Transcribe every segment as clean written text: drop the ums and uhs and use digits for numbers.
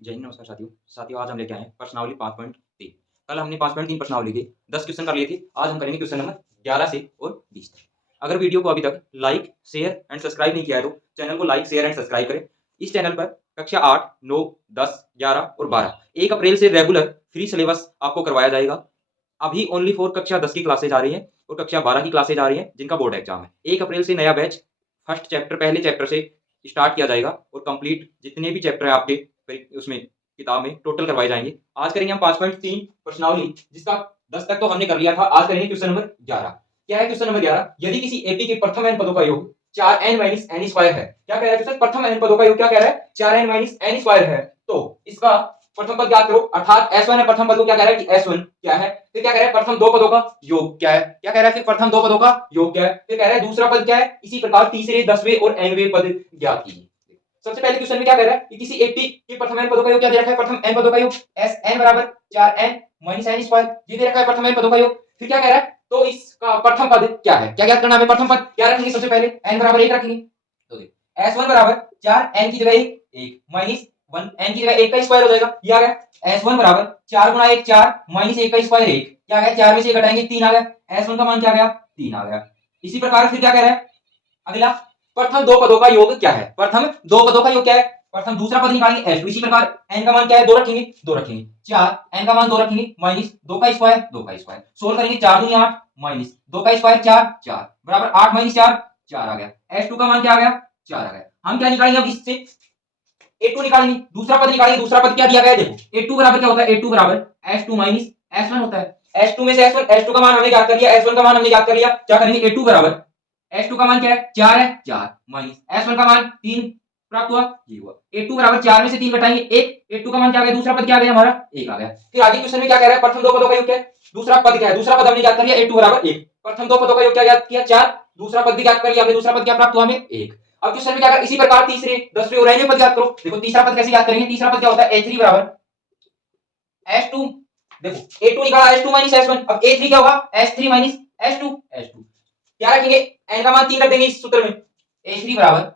जय हिंद, नमस्कार साथियों। साथियों आज हम लेके आए हैं प्रश्नावली 5.3। कल हमने 5.3 प्रश्नावली के 10 क्वेश्चन कर लिए थे। आज हम करेंगे क्वेश्चन नंबर 11 से और 20 तक। अगर वीडियो को अभी तक लाइक, शेयर एंड सब्सक्राइब नहीं किया है तो चैनल को लाइक, शेयर एंड सब्सक्राइब करें। इस चैनल पर कक्षा 8, 9, 10, 11 और 12 1 अप्रैल से रेगुलर फ्री सिलेबस आपको करवाया जाएगा। अभी ओनली फॉर कक्षा 10 की क्लासेज आ रही हैं और कक्षा 12 की क्लासेज आ रही हैं जिनका बोर्ड एग्जाम है। 1 अप्रैल से नया बैच फर्स्ट चैप्टर पहले चैप्टर से स्टार्ट किया जाएगा और कंप्लीट जितने भी चैप्टर है आपके उसमें किताब में टोटल करवाए जाएंगे। आज करेंगे हम 5.3 प्रश्नावली, जिसका 10 तक तो हमने कर लिया था। आज करेंगे क्वेश्चन नंबर 11। क्या है क्वेश्चन नंबर 11? यदि किसी एपी के प्रथम n पदों का योग 4n - n स्क्वायर है। क्या कह रहा है क्वेश्चन? प्रथम n पदों का योग क्या कह रहा है? 4n - n स्क्वायर है। तो इसका प्रथम पद ज्ञात करो, अर्थात S1 है। प्रथम पद को क्या कह रहा है कि S1 क्या है? फिर क्या कह रहा है? प्रथम दो पदों का योग क्या है? क्या कह रहा है? फिर प्रथम दो पदों का योग क्या है? फिर कह रहा है दूसरा पद क्या है? इसी प्रकार तीसरे, 10वें और nवें पद ज्ञात कीजिए। सबसे पहले क्वेश्चन में क्या कह रहा है कि किसी एपी के प्रथम n पदों का योग क्या दे रखा है? प्रथम n पदों का योग Sn बराबर 4n - n स्क्वायर, ये दे रखा है प्रथम n पदों का योग। फिर क्या कह रहा है? तो इसका प्रथम पद क्या है? क्या ज्ञात करना है? प्रथम पद क्या रखेंगे? सबसे पहले n बराबर 1 रखेंगे। तो देख S1 बराबर 4n की जगह 1 माइनस 1 n की जगह 1 का स्क्वायर हो जाएगा। ये आ गया S1 बराबर 4 गुणा 1 4 माइनस 1 का स्क्वायर 1, क्या आ गया? 4 में से 1 घटाएंगे 3 आ गया। S1 का मान क्या आ गया? 3 आ गया। इसी प्रकार फिर क्या कह रहा है अगला? प्रथम दो पदों का योग क्या है? प्रथम दो पदों का योग क्या है? प्रथम दूसरा पद निकालेंगे S2। इसी प्रकार n का मान क्या है? 2 रखेंगे, 2 रखेंगे। 4 n का मान 2 रखेंगे माइनस 2 का स्क्वायर, 2 का स्क्वायर। सोल्व करेंगे 4 दूनी 8 माइनस 2 का स्क्वायर 4 4 बराबर 8 माइनस 4 4 आ गया। S2 का मान क्या आ गया? 4 आ गया। हम क्या निकालेंगे अब इससे? A2 निकालेंगे, दूसरा पद निकालेंगे। दूसरा पद क्या दिया गया है? देखो A2 बराबर क्या होता है? A2 बराबर S2 माइनस S1 होता है। S2 में से S2 का मान हमने ज्ञात कर लिया, S1 का मान हमने ज्ञात कर लिया। क्या करेंगे? A2 बराबर S2 का मान क्या है? 4 है, 4 माइनस S1 का मान 3 प्राप्त हुआ, ये हुआ। A2 बराबर 4 में से 3 घटाएंगे 1, A2 का मान क्या आ गया? दूसरा पद क्या आ गया हमारा? 1 आ गया। फिर आगे क्वेश्चन में क्या कह रहा है? प्रथम दो पदों का योग क्या है? दूसरा पद क्या है? दूसरा पद हमने ज्ञात कर लिया A2 बराबर 1। प्रथम दो पदों का योग क्या ज्ञात किया? 4। दूसरा पद भी ज्ञात कर लिया हमने। दूसरा पद क्या प्राप्त हुआ हमें? 1। अब क्वेश्चन में क्या कर? इसी प्रकार तीसरे, 10वें और nवें पद ज्ञात करो। देखो तीसरा पद कैसे ज्ञात करेंगे? तीसरा पद क्या होता है? A3 बराबर S2। देखो A2 निकाला S2 माइनस S1। अब A3 क्या होगा? S3 minus S2 S2। क्या रखेंगे? n का मान 3 रख देंगे इस सूत्र में। A3 बराबर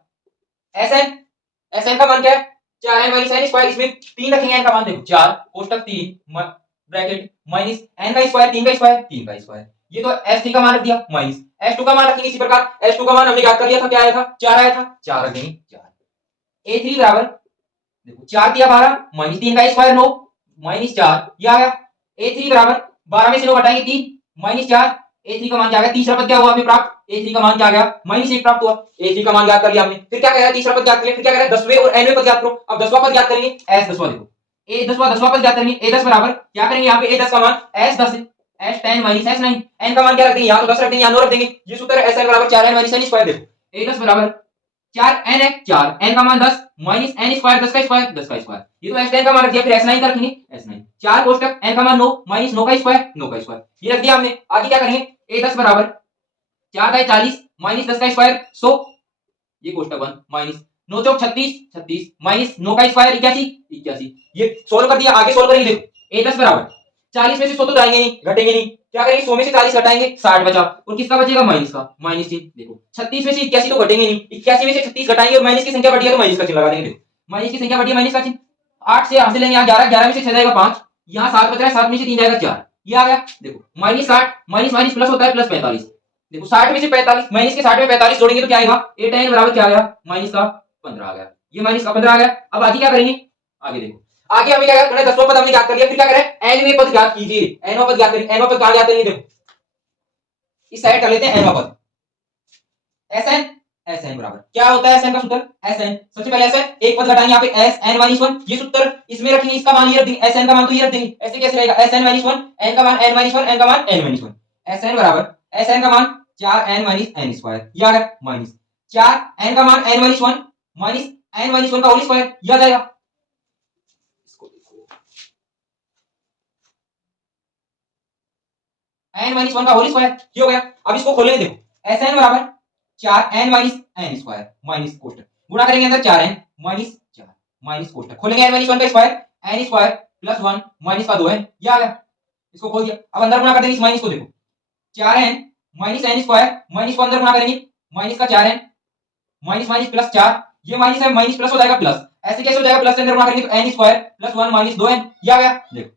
Sn, Sn का मान क्या है? 4n minus n square. इसमें 3 रखेंगे n का मान। देखो 4 कोष्टक 3 ब्रैकेट माइनस n का स्क्वायर, 3 का स्क्वायर, 3 का स्क्वायर। ये तो S3 का मान रख दिया माइनस S2 का मान रखेंगे। इसी प्रकार S2 का मान हमने ज्ञात कर लिया था, क्या आया था? 4 आया था, 4 रख देंगे 4। A3 बराबर देखो 4 दिया 12 माइनस 3 का स्क्वायर 9 माइनस 4, ये आ गया। A3 बराबर 12 में से 9 घटाएंगे 3 माइनस 4। A3 का मान क्या आ गया? तीसरा पद क्या हुआ हमें प्राप्त? A3 का मान क्या आ गया? माइनस 1 प्राप्त हुआ। A3 का मान ज्ञात कर लिया हमने। फिर क्या कह रहा है? तीसरा पद ज्ञात कर लिया। फिर क्या कह रहा है? 10वें और nवें पद ज्ञात करो। अब 10वां पद ज्ञात करेंगे S10वां। देखो A10वां पद ज्ञात करेंगे। A10 बराबर क्या करेंगे यहाँ पे? A10 का मान S10 S10 minus S9। n का मान क्या रख देंगे? यहाँ तो 10 रख देंगे, यहाँ 9 रख देंगे। ये सूत्र है Sn बराबर 4n माइनस n स्क्वायर। देखो A10 बराबर 4n है, 4 n का मान 10 माइनस n स्क्वायर, 10 का स्क्वायर, 10 का स्क्वायर। ये तो S10 का मान रख दिया। फिर S9 का रखेंगे S9 4 कोष्टक n का मान 9 माइनस 9 का स्क्वायर, 9 का स्क्वायर, ये रख दिया हमने। आगे क्या करेंगे? A10 बराबर 4 का 40 माइनस 10 का स्क्वायर 100, ये कोष्टक 1 माइनस 9 चौक 36 36 माइनस 9 का स्क्वायर 81 81, ये सोल्व कर दिया। आगे सोल्व करेंगे। देखो A10 बराबर 40 में से 100 तो जाएंगे नहीं, घटेंगे नहीं। क्या करेंगे? 100 में से 40 घटाएंगे 60 बचा, और किसका बचेगा? माइनस का, माइनस चिन्ह। देखो 36 में से 81 तो घटेंगे नहीं, 81 में से 36 घटाएंगे और माइनस की संख्या बढ़ी है तो माइनस का चिन्ह लगा देंगे। देखो माइनस की संख्या बढ़ी है, माइनस का चिन्ह। 8 से यहां से लेंगे, यहाँ 11, 11 में से 6 जाएगा 5, यहाँ 7 बच रहा है, 7 में से 3 जाएगा 4, ये आ गया। देखो माइनस 60 माइनस माइनस प्लस होता है, प्लस 45। देखो 60 में से 45 माइनस के 60 में 45 जोड़ेंगे तो क्या आएगा? A10 बराबर क्या आ गया? माइनस का 15 आ गया। ये माइनस का 15 आ गया। अब आगे क्या करेंगे? आगे देखो, आगे हमें क्या करना है? 10वां पद हमने ज्ञात कर लिया। फिर क्या करें? nवें पद ज्ञात कीजिए। nवां पद ज्ञात करेंगे। nवां पद कहां ज्ञात करेंगे? देखो इस साइड कर लेते हैं nवां पद। Sn, Sn बराबर क्या होता है? Sn का सूत्र Sn, सबसे पहले Sn एक पद घटाएंगे यहाँ पे Sn - 1, ये सूत्र इसमें रखेंगे। इसका मान ये रख देंगे, Sn का मान तो ये रख देंगे। ऐसे कैसे रहेगा? Sn - 1, n का मान n - 1, n का मान n - 1। Sn बराबर Sn का मान 4n माइनस n स्क्वायर, ये आ गया माइनस 4n का मान n - 1 माइनस n - 1 का होल स्क्वायर, ये आ जाएगा। n - 1 का होल स्क्वायर, ये हो गया। अब इसको खोलेंगे। देखो Sn बराबर 4n minus n square minus कोष्टक, गुणा करेंगे अंदर 4n माइनस 4 माइनस कोष्टक, खोलेंगे n - 1 का square, n square plus 1 minus का 2 है, ये आ गया। इसको खोल दिया। अब अंदर गुणा कर देंगे इस माइनस को। देखो 4n minus n square, minus को अंदर गुणा करेंगे, माइनस का 4n माइनस माइनस प्लस 4, ये माइनस है, माइनस प्लस हो जाएगा प्लस, ऐसे कैसे हो जाएगा, प्लस से अंदर गुणा करेंगे तो N square plus 1 minus 2n, ये आ गया। देखो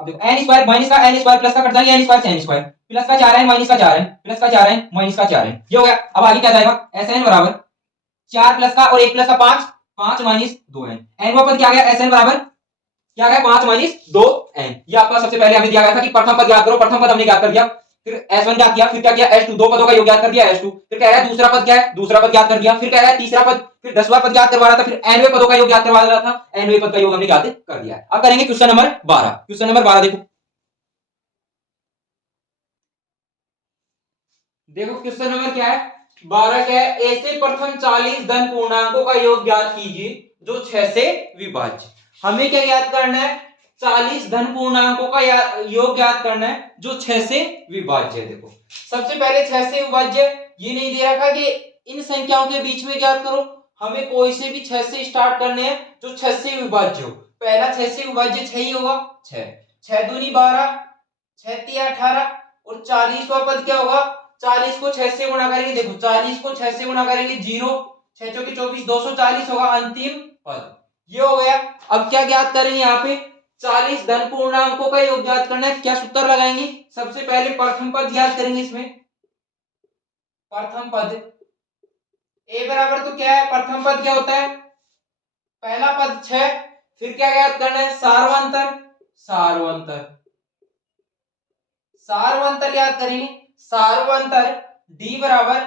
अब देखो एन स्क्वायर माइनस का एन स्क्वायर प्लस का कट जाएगा एन स्क्वायर से एन स्क्वायर, प्लस का 4n माइनस का 4n प्लस का 4n माइनस का 4n, ये हो गया। अब आगे क्या जाएगा, Sn बराबर 4 प्लस का और 1 प्लस का 5, 5 माइनस 2n, n वाला पद क्या आ गया, Sn बराबर क्या आ गया 5 माइनस 2n। ये आपका सबसे पहले हमें दिया गया था कि प्रथम पद ज्ञात करो, प्रथम पद हमने ज्ञात कर दिया, फिर S1 ज्ञात किया, फिर क्या किया S2, दो पदों का योग ज्ञात कर दिया S2, फिर कह रहा है दूसरा पद क्या है, दूसरा पद ज्ञात कर दिया, फिर कह रहा है तीसरा पद, फिर 10वां पद ज्ञात करवा रहा था, फिर nवें पदों का योग ज्ञात करवा रहा था, nवें पद का योग हमने ज्ञात कर दिया है। अब करेंगे क्वेश्चन नंबर 12। क्वेश्चन नंबर 12 देखो, देखो क्वेश्चन नंबर क्या है, 12 क्या है, ऐसे प्रथम 40 धन पूर्णांकों का योग ज्ञात कीजिए जो 6 से विभाज्य। हमें क्या ज्ञात करना है, 40 धन पूर्णांकों का योग ज्ञात करना है जो 6 से विभाज्य है। देखो सबसे पहले 6 से विभाज्य, ये नहीं दे रखा कि इन संख्याओं के बीच में ज्ञात करो, हमें कोई से भी 6 से स्टार्ट करने हैं जो 6 से विभाज्य हो। पहला 6 से विभाज्य 6 ही होगा, 6 6 दूनी 12, 6 तिया 18 और 40वां पद क्या होगा, 40 को 6 से गुणा करेंगे, देखो 40 को 6 से गुणा करेंगे 0, 6 चौके 24, 240 होगा अंतिम पद, ये हो गया। अब क्या ज्ञात करेंगे, यहाँ पे 40 धन पूर्णांकों का योग ज्ञात करना है, क्या सूत्र लगाएंगे, सबसे पहले प्रथम पद ज्ञात करेंगे। इसमें प्रथम पद a बराबर तो क्या है, प्रथम पद क्या होता है, पहला पद 6, फिर क्या ज्ञात करना है, सार्वंतर, सार्वंतर, सार्वंतर याद करेंगे, सार्वंतर d बराबर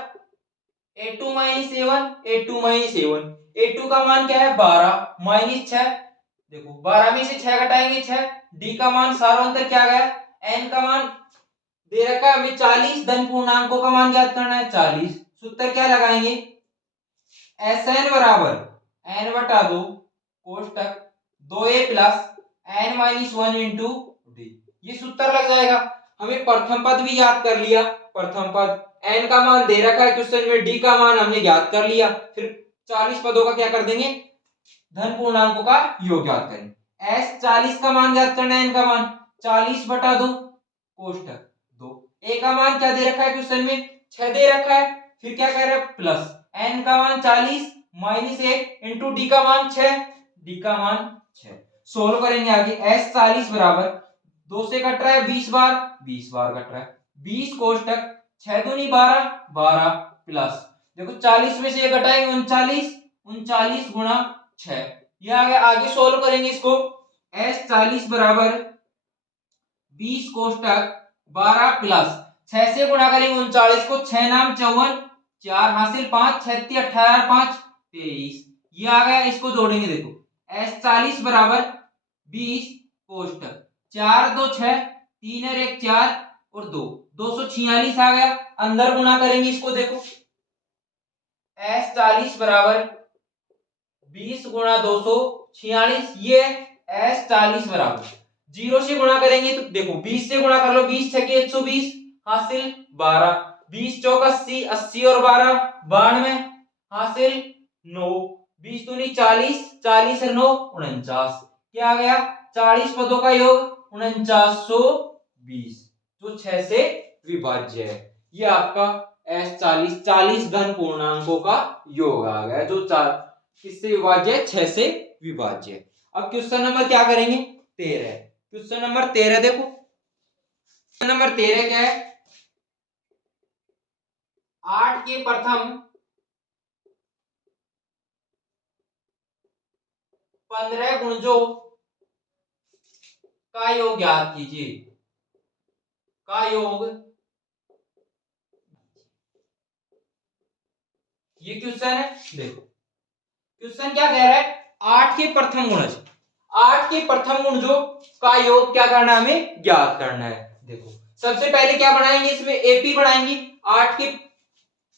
a2 minus a1, a2 minus a1, a2 का मान क्या है 12 माइनस 6, देखो 12 में से 6 घटाएंगे 6, d का मान सार्वंतर क्या गया, n का मान दे रखा है हमें 40 धन पूर्णांकों का मान ज्ञात करना है 40, सूत्र क्या लगाएंगे, Sn बराबर n बटा 2 कोष्टक 2a plus n minus 1 into D, ये सूत्र लग जाएगा। हमें प्रथम पद भी याद कर लिया, प्रथम पद n का मान दे रखा है क्वेश्चन में, d का मान हमने ज्ञात कर लिया, फिर 40 पदों का क्या कर देंगे, धन पूर्णांकों का योग ज्ञात करेंगे। s 40 का मान ज्ञात करना है, n का मान 40 बटा 2 कोष्टक 2, a का मान क्या दे रखा है क्वेश्चन में 6 दे रखा है, फिर क्या कह रहा है प्लस n का मान 40 माइनस 1 इंटू डी का मान 6, डी का मान 6, सोल्व करेंगे आगे। s 40 बराबर 2 से कट रहा है 20 बार, 20 बार कट रहा है, 20 कोष्टक 6 दूनी 12, 12 प्लस देखो 40 में से ये घटाएंगे 39, 39 गुणा 6, ये आ गया। आगे सोल्व करेंगे इसको, s 40 बराबर 20 कोष्टक 12 प्लस 6 से गुणा करेंगे 39 को, 6 नाम 54, 4 हासिल 5, 36 18 5 23, ये आ गया। इसको जोड़ेंगे, देखो s 40 बराबर 20 कोष्टक 4 2 6, 3 और 1 4 और 2 246 आ गया। अंदर गुणा करेंगे इसको, देखो s 40 बराबर 20 गुणा 246, ये s 40 बराबर 0 से गुणा करेंगे तो देखो 20 से गुणा कर लो, 20 6 के 120 हासिल 12, 20 चौक 80, 80 और 12 92 हासिल 9, 20 दूनी 40, 40 और 9 49, क्या आ गया 40 पदों का योग 4920 जो 6 से विभाज्य है। ये आपका S 40 40 धन पूर्णांकों का योग आ गया जो किससे विभाज्य है, 6 से विभाज्य है। अब क्वेश्चन नंबर क्या करेंगे 13, क्वेश्चन नंबर 13 देखो, क्वेश्चन नंबर 13 क्या है, 8 के प्रथम 15 गुणजों का योग ज्ञात कीजिए, का योग, ये क्वेश्चन है। देखो क्वेश्चन क्या कह रहा है, 8 के प्रथम गुणज, 8 के प्रथम गुणजों का योग क्या करना है, हमें ज्ञात करना है। देखो सबसे पहले क्या बनाएंगे, इसमें एपी बनाएंगे, 8 के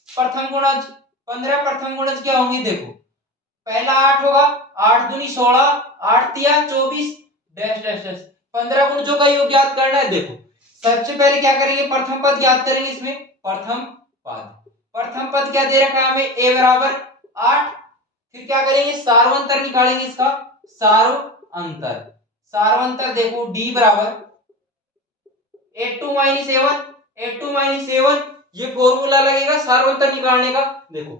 प्रथम गुणज 15 प्रथम गुणज क्या होंगे, देखो पहला 8 होगा, 8 दूनी 16, 8 तिया 24 डैश डैश डैश, 15 गुणजों का योग ज्ञात करना है। देखो सबसे पहले क्या करेंगे, प्रथम पद ज्ञात करेंगे, इसमें प्रथम पद, प्रथम पद क्या दे रखा है हमें, a बराबर 8, फिर क्या करेंगे सार्वंतर निकालेंगे इसका, सार्वंतर, सार्वंतर देखो d बराबर a2 minus a1, a2 minus a1, ये फॉर्मूला लगेगा सार्वंतर निकालने का। देखो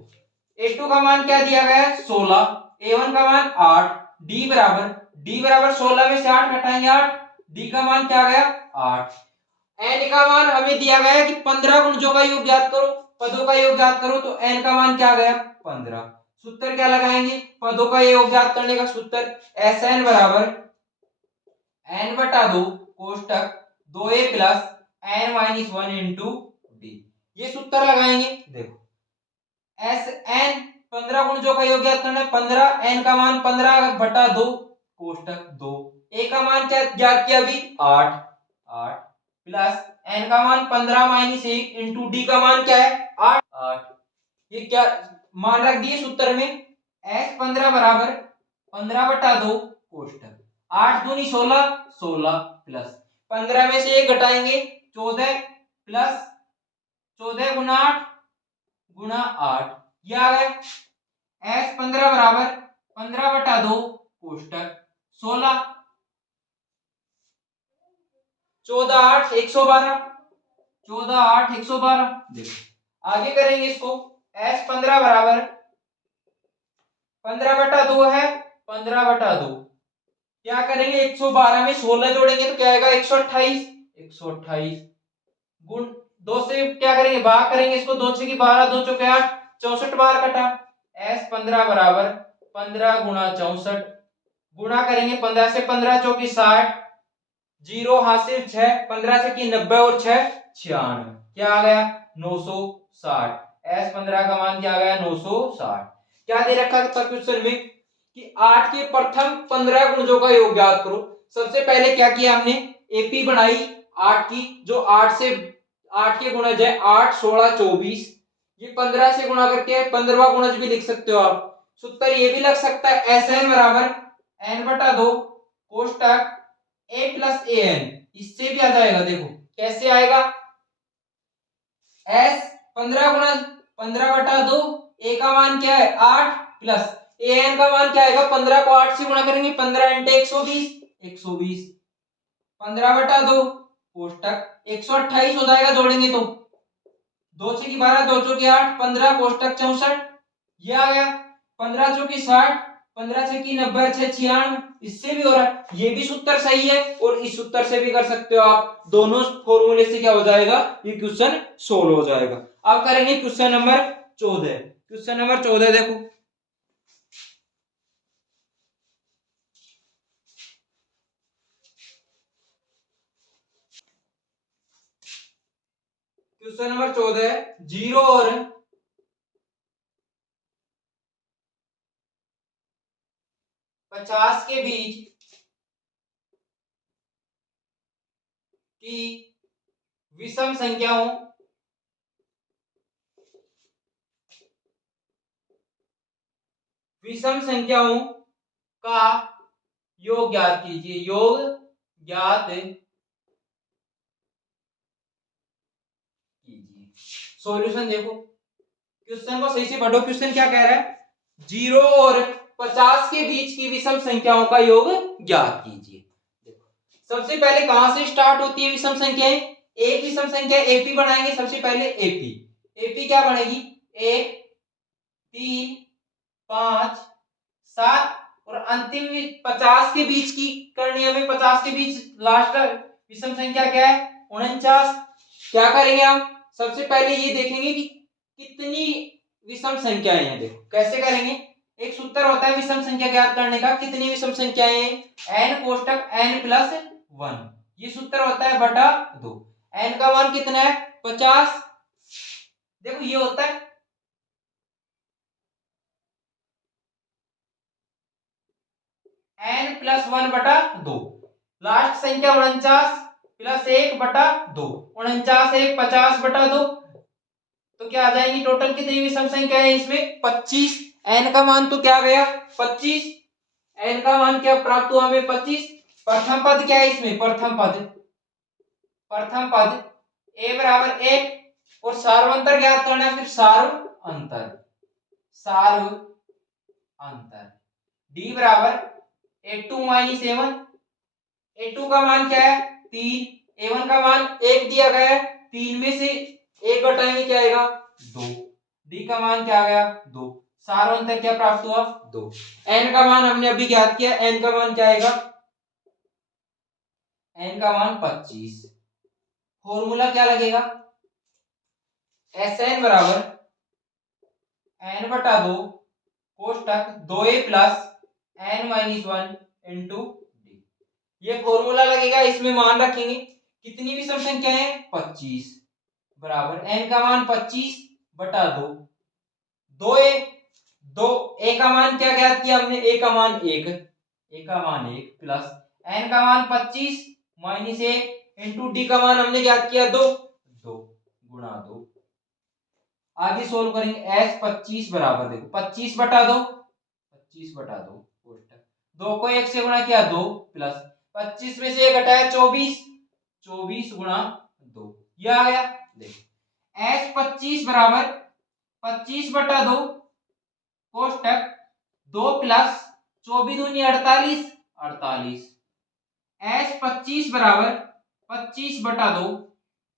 a2 का मान क्या दिया गया है 16, A1 का मान 8, D बराबर 16 में से 8 घटाएंगे 8, D का मान क्या आ गया 8। n का मान हमें दिया गया है कि 15 गुणजों का योग ज्ञात करो, पदों का योग ज्ञात करो, तो n का मान क्या आ गया 15। सूत्र क्या लगाएंगे पदों का योग ज्ञात करने का सूत्र, Sn बराबर n बटा 2 कोष्टक 2a plus n minus 1 into D. ये सूत्र लगाएंगे। देखो एस एन 15 गुणजों का योग ज्ञात करना है 15, n का मान 15 बटा 2 कोष्टक 2, a का मान क्या ज्ञात किया अभी 8 प्लस n का मान 15 माइनस 1 इंटू डी का मान क्या है 8। ये क्या मान रख दिए सूत्र में, s 15 बराबर 15 बटा 2 कोष्टक 8 दूनी 16 प्लस 15 में से 1 घटाएंगे 14 प्लस 14 गुना 8 गुना 8, यह आ गया s 15 बराबर 15 बटा 2 कोष्टक 16, 14 8 112, 14 8 112। देखो आगे करेंगे इसको, s 15 बराबर 15 बटा 2 है 15 बटा 2, क्या करेंगे 112 में 16 जोड़ेंगे तो क्या आएगा 128 गुण 2 से क्या करेंगे भाग करेंगे इसको, 2 6 की 12 2 चौके 8 64 बार कटा, s 15 बराबर 15 गुणा 64 गुणा करेंगे 15 से 15 चौकी 60, जीरो हासिल 6, 15 से की 90 और 6 96, क्या आ गया 960। s 15 का मान क्या आ गया 960। क्या दे रखा है क्वेश्चन में कि 8 के प्रथम 15 गुणजों का योग ज्ञात करो। सबसे पहले क्या किया हमने एपी बनाई 8 की, जो 8 से 8 के गुणज है 8 16 24, ये 15 से गुणा करके 15वां गुणज भी लिख सकते हो आप। सूत्र ये भी लग सकता है Sn बराबर n बटा 2 कोष्टक a प्लस an, इससे भी आ जाएगा। देखो कैसे आएगा, s 15 गुणा 15 बटा 2, a का मान क्या है 8 प्लस an का मान क्या आएगा 15 को 8 से गुणा करेंगे 15 इंटू 120 15 बटा 2 कोष्टक 128 हो जाएगा, जोड़ेंगे तो 2 6 की 12 2 चौकी 8 15 कोष्टक 64, ये आ गया 15 चौकी 60 15 से की 90 6 96, इससे भी हो रहा है, ये भी सूत्र सही है और इस सूत्र से भी कर सकते हो आप। दोनों फॉर्मूले से क्या हो जाएगा, ये क्वेश्चन सोल्व हो जाएगा। अब करेंगे क्वेश्चन नंबर 14। क्वेश्चन नंबर 14 देखो, क्वेश्चन नंबर 14 है 0 और 50 के बीच की विषम संख्याओं का योग ज्ञात कीजिए। योग ज्ञात कीजिए। सॉल्यूशन देखो, क्वेश्चन को सही से पढ़ो। क्वेश्चन क्या कह रहा है, 0 और 50 के बीच की विषम संख्याओं का योग ज्ञात कीजिए। देखो सबसे पहले कहां से स्टार्ट होती है विषम संख्याएं, एक विषम संख्या एपी बनाएंगे। सबसे पहले एपी क्या बनेगी 1 3 5 7 और अंतिम 50 के बीच की करनी है हमें। 50 के बीच लास्ट विषम संख्या क्या है 49। क्या करेंगे हम, सबसे पहले ये देखेंगे कि कितनी विषम संख्याएं हैं। देखो कैसे करेंगे, एक सूत्र होता है विषम संख्या ज्ञात करने का, कितनी विषम संख्याएं हैं n कोष्टक n प्लस 1, ये सूत्र होता है बटा 2। n का मान कितना है 50। देखो ये होता है n प्लस 1 बटा 2, लास्ट संख्या 49 प्लस 1 बटा 2, 49 1 50 बटा 2, तो क्या आ जाएगी टोटल कितनी विषम संख्या है इसमें 25। n का मान तो क्या गया 25, n का मान क्या प्राप्त हुआ हमें 25। प्रथम पद क्या है इसमें, प्रथम पद a बराबर 1 और सार्व अंतर ज्ञात करना है, फिर सार्व अंतर d बराबर a2 माइनस a1, a2 का मान क्या है 3, a1 का मान 1 दिया गया है, 3 में से 1 घटाएंगे क्या आएगा 2, d का मान क्या आ गया 2। सारवंतर क्या प्राप्त हुआ 2। n का मान हमने अभी ज्ञात किया, n का मान क्या आएगा, n का मान 25। फॉर्मूला क्या लगेगा, Sn बराबर n बटा 2 कोष्टक 2a plus n minus 1 into D. ये फॉर्मूला लगेगा, इसमें मान रखेंगे कितनी भी सम संख्या है 25 बराबर n का मान 25 बटा 2, 2a, 2a का मान क्या ज्ञात किया हमने, a का मान 1, a का मान 1 प्लस n का मान 25 माइनस 1 इंटू डी का मान हमने ज्ञात किया 2, 2 गुणा 2। आगे सोल्व करेंगे, s 25 बराबर देखो 25 बटा 2, 25 बटा 2 कोष्टक 2 को 1 से गुणा किया 2 प्लस 25 में से 1 घटाया 24, 24 गुणा 2, ये आ गया। देखो s 25 बराबर 25 बटा 2 कोष्टक 2 प्लस 24 दूनी 48, 48 s 25 बराबर 25 बटा 2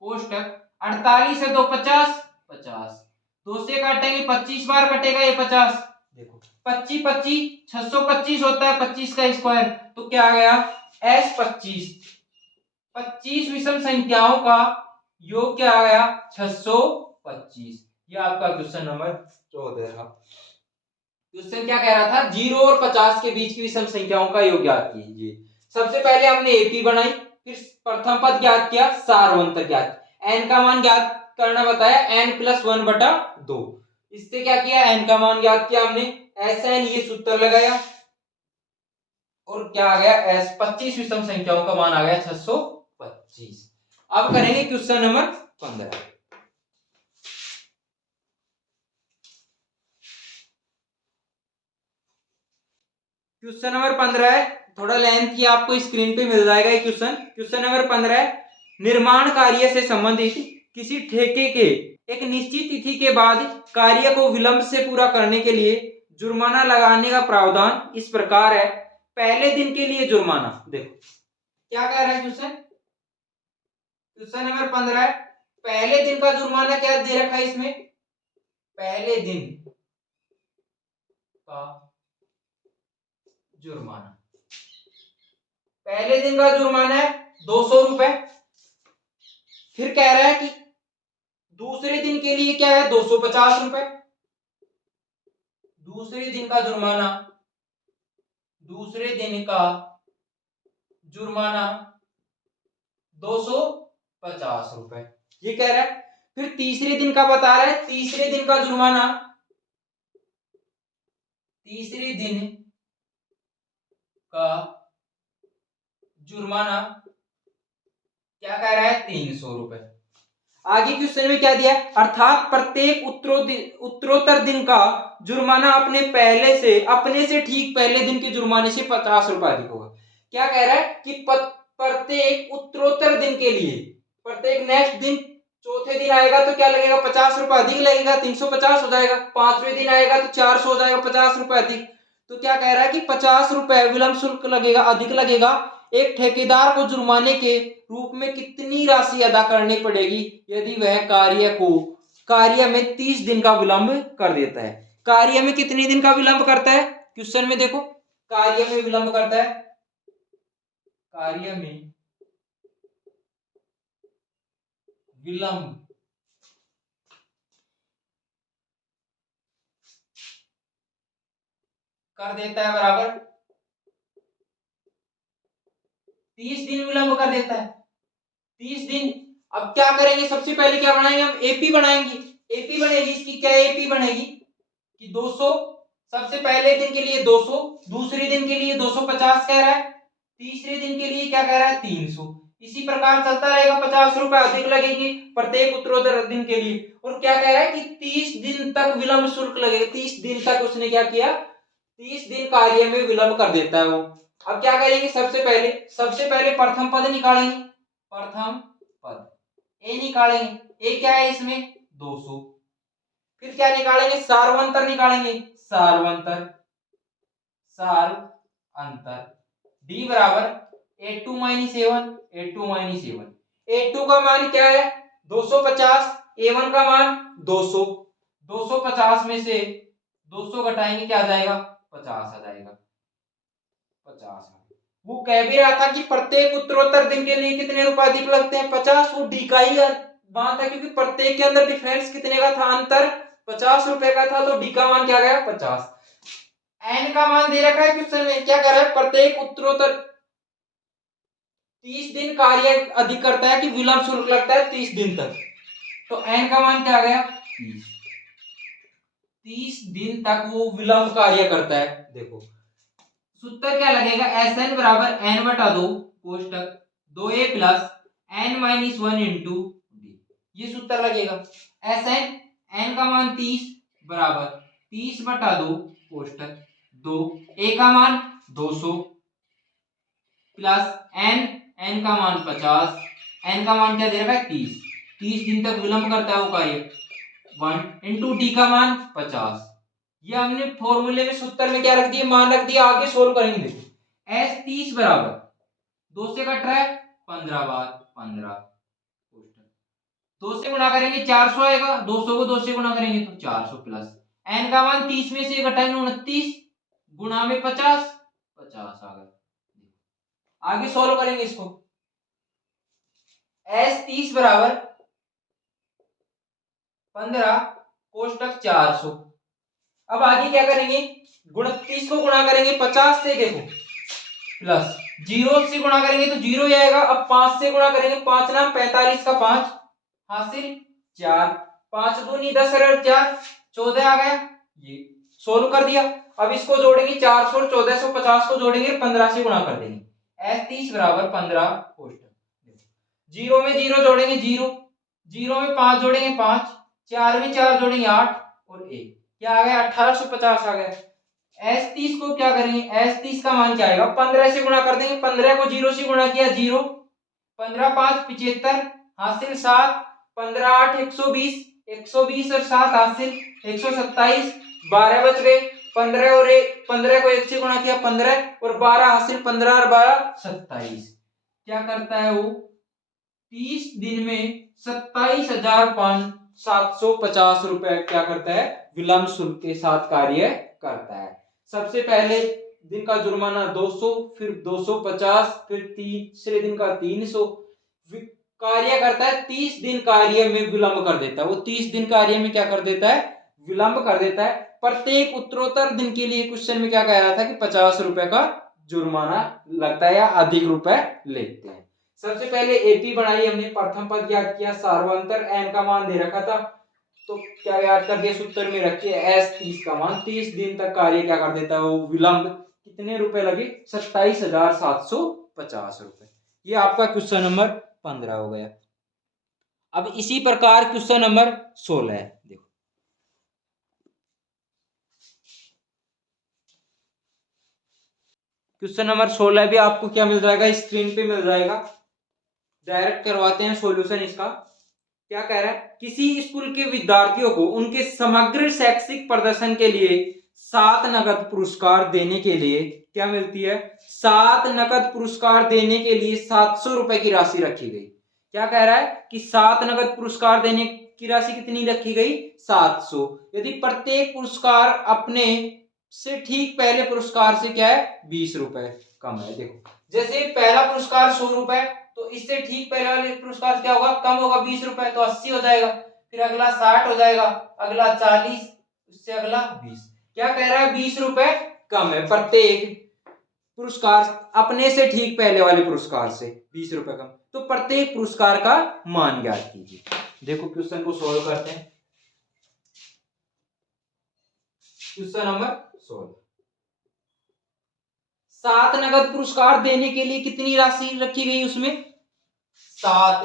कोष्टक 48 है 2 50, 50 2 से काटेंगे 25 बार कटेगा ये 50, देखो 25 25 625 होता है 25 का स्क्वायर, तो क्या आ गया s 25, 25 विषम संख्याओं का योग क्या आ गया 625। ये आपका क्वेश्चन नंबर 14 था। क्वेश्चन क्या कह रहा था, 0 और 50 के बीच की विषम संख्याओं का योग ज्ञात कीजिए। सबसे पहले हमने एपी बनाई, फिर प्रथम पद ज्ञात किया, सारवंतर ज्ञात, n का मान ज्ञात करना बताया, n प्लस 1 बटा 2। इससे क्या किया, n का मान ज्ञात किया हमने, Sn ये सूत्र लगाया और क्या आ गया s 25 विषम संख्याओं का मान आ गया 625। अब करेंगे क्वेश्चन नंबर 15। क्वेश्चन नंबर 15 है, थोड़ा लेंथ की आपको स्क्रीन पे मिल जाएगा ये क्वेश्चन। क्वेश्चन नंबर 15 है, निर्माण कार्य से संबंधित किसी ठेके के एक निश्चित तिथि के बाद कार्य को विलंब से पूरा करने के लिए जुर्माना लगाने का प्रावधान इस प्रकार है। पहले दिन के लिए जुर्माना, देखो क्या कह रहा है क्वेश्चन, क्वेश्चन नंबर 15 है, पहले दिन का जुर्माना क्या दे रखा है इसमें, पहले दिन का जुर्माना, पहले दिन का जुर्माना है 200 रुपए। फिर कह रहा है कि दूसरे दिन के लिए क्या है 250 रुपए, दूसरे दिन का जुर्माना, दूसरे दिन का जुर्माना 250 रुपए, ये कह रहा है। फिर तीसरे दिन का बता रहा है, तीसरे दिन का जुर्माना, तीसरे दिन का जुर्माना क्या कह रहा है 300 रुपए। आगे क्वेश्चन में क्या दिया, अर्थात प्रत्येक उत्तरोत्तर दिन का जुर्माना अपने से ठीक पहले दिन के जुर्माने से 50 रुपए अधिक होगा। क्या कह रहा है कि प्रत्येक उत्तरोत्तर दिन के लिए, प्रत्येक नेक्स्ट दिन चौथे दिन आएगा तो क्या लगेगा 50 रुपए अधिक लगेगा, 350 हो जाएगा। पांचवें दिन आएगा तो 400 हो जाएगा, 50 रुपए अधिक। तो क्या कह रहा है कि 50 रुपए विलंब शुल्क लगेगा, अधिक लगेगा। एक ठेकेदार को जुर्माने के रूप में कितनी राशि अदा करनी पड़ेगी यदि वह कार्य में 30 दिन का विलंब कर देता है। कार्य में कितने दिन का विलंब करता है, क्वेश्चन में देखो, कार्य में विलंब करता है, कार्य में विलंब कर देता है बराबर 30 दिन विलंब कर देता है, 30 दिन। अब क्या करेंगे, सबसे पहले क्या बनाएंगे हम, एपी बनाएंगे। एपी बनेगी इसकी, क्या एपी बनेगी कि 200, सबसे पहले दिन के लिए 200, दूसरे दिन के लिए 250 कह रहा है, तीसरे दिन के लिए क्या कह रहा है 300। इसी प्रकार चलता रहेगा, 50 रुपए अधिक लगेंगे प्रत्येक उत्तरोत्तर दिन के लिए। और क्या कह रहा है कि 30 दिन तक विलंब शुल्क लगेगा, 30 दिन तक उसने क्या किया, 30 दिन कार्य में विलंब कर देता है वो। अब क्या करेंगे, सबसे पहले प्रथम पद निकालेंगे, प्रथम पद ए निकालेंगे, ए क्या है इसमें 200। फिर क्या निकालेंगे, सारवंतर निकालेंगे, सारवंतर, सार अंतर डी बराबर A2 minus A1, A2 minus A1। A2 का मान क्या है 250, A1 का मान 200, 250 में से 200 घटाएंगे क्या आ जाएगा, 50 आ जाएगा, 50। वो कह भी रहा था कि प्रत्येक उत्तरोत्तर दिन के लिए कितने रुपए अधिक लगते हैं, 50। वो डी का ही बात है, क्योंकि प्रत्येक के अंदर डिफरेंस कितने का था, अंतर 50 रुपए का था, तो डी का मान क्या गया, 50। एन का मान दे रखा है क्वेश्चन में, क्या कर रहा है, प्रत्येक उत्तरोत्तर 30 दिन कार्य अधिक करता है कि विलंब शुल्क लगता है 30 दिन तक, तो एन का मान क्या आ गया, 30 दिन तक वो विलंब कार्य करता है। देखो सूत्र क्या लगेगा, एस एन बराबर एन बटा 2 कोष्टक 2a plus N minus 1 into D, ये सूत्र लगेगा। एस एन, एन का मान 30 बराबर 30 बटा 2 कोष्टक 2, ए का मान 200 प्लस एन, एन का मान 50, एन का मान क्या दे रखा है 30, 30 दिन तक विलंब करता है वो कार्य 1 इंटू डी का मान 50। ये हमने फॉर्मूले में सूत्र में क्या रख दिया, मान रख दिया, आगे सोल्व करेंगे। देखो एस 30 बराबर 2 से कट रहा है 15 बार 15, 2 से गुणा करेंगे 400 आएगा, 200 को 2 से गुणा करेंगे तो 400 प्लस एन का मान 30 में से घटाएंगे 29 गुणा में 50, 50 आ गया। आगे सोल्व करेंगे इसको, एस 30 बराबर 15 कोष्टक 400। अब आगे क्या करेंगे, 29 को गुणा करेंगे 50 से, देखो प्लस 0 से गुणा करेंगे तो 0 ही आएगा। अब 5 से गुणा करेंगे, 5 नाम 45 का 5 हासिल 4, 5 दूनी 10 और 4 14 आ गया, ये सोल्व कर दिया। अब इसको जोड़ेंगे 400 और 1450 को जोड़ेंगे 15 से गुणा कर देंगे, एस 30 बराबर 15 कोष्टक, 0 में 0 जोड़ेंगे 0, 0 में 5 जोड़ेंगे 5, 4 में 4 जोड़ेंगे 8 और 1 क्या आ गया 1850 आ गया। एस 30 को क्या करेंगे, एस 30 का मान क्या आएगा, 15 से गुणा कर देंगे, 15 को 0 से गुणा किया 0, 15 5 75 हासिल 7, 15 8 120, 120 और 7 हासिल 127, 12 बच गए, 15 और 1, 15 को 1 से गुणा किया 15 और 12 हासिल 15 और 12 27। क्या करता है वो 30 दिन में 27,750 रुपए क्या करता है, विलंब शुल्क के साथ कार्य करता है। सबसे पहले दिन का जुर्माना 200, फिर 250, फिर तीसरे दिन का 300 कार्य करता है। 30 दिन कार्य में विलंब कर देता है, वो 30 दिन कार्य में क्या कर देता है, विलंब कर देता है। प्रत्येक उत्तरोत्तर दिन के लिए क्वेश्चन में क्या कह रहा था कि 50 रुपए का जुर्माना लगता है या अधिक रुपए लेते हैं। सबसे पहले एपी बनाई हमने, प्रथम पद याद किया, सार्वंतर एन का मान दे रखा था तो क्या याद कर दिया, सूत्र में रखिए एस 30 का मान 30 दिन तक कार्य क्या कर देता है वो विलंब, कितने रुपए लगे 27,750 रुपए। ये आपका क्वेश्चन नंबर 15 हो गया। अब इसी प्रकार क्वेश्चन नंबर 16 है, देखो क्वेश्चन नंबर 16 भी आपको क्या मिल जाएगा, स्क्रीन पे मिल जाएगा। डायरेक्ट करवाते हैं सॉल्यूशन इसका। क्या कह रहा है, किसी स्कूल के विद्यार्थियों को उनके समग्र शैक्षिक प्रदर्शन के लिए 7 नकद पुरस्कार देने के लिए क्या मिलती है, 7 नकद पुरस्कार देने के लिए 700 रुपए की राशि रखी गई। क्या कह रहा है कि 7 नकद पुरस्कार देने की राशि कितनी रखी गई, 700। यदि प्रत्येक पुरस्कार अपने से ठीक पहले पुरस्कार से क्या है 20 रुपए कम है। देखो जैसे पहला पुरस्कार 100 रुपए, तो इससे ठीक पहले वाले पुरस्कार क्या होगा, कम होगा 20 रुपए, तो 80 हो जाएगा, फिर अगला 60 हो जाएगा, अगला 40, उससे अगला 20। क्या कह रहा है 20 रुपए कम है, प्रत्येक पुरस्कार अपने से ठीक पहले वाले पुरस्कार से 20 रुपए कम, तो प्रत्येक पुरस्कार का मान ज्ञात कीजिए। देखो क्वेश्चन को सोल्व करते हैं। क्वेश्चन नंबर 16, 7 नगद पुरस्कार देने के लिए कितनी राशि रखी गई, उसमें 7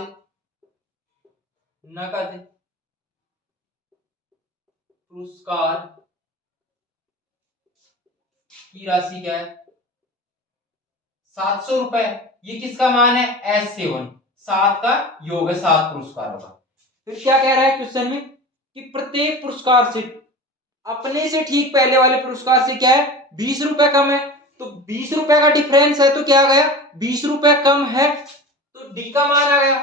नकद पुरस्कार की राशि क्या है 700 रुपए। ये किसका मान है, S7, 7 का योग है, 7 पुरस्कारों का। फिर क्या कह रहा है क्वेश्चन में कि प्रत्येक पुरस्कार से अपने से ठीक पहले वाले पुरस्कार से क्या है 20 रुपए कम है, तो 20 रुपए का डिफरेंस है, तो क्या आ गया 20 रुपए कम है, तो डी का मान आ गया।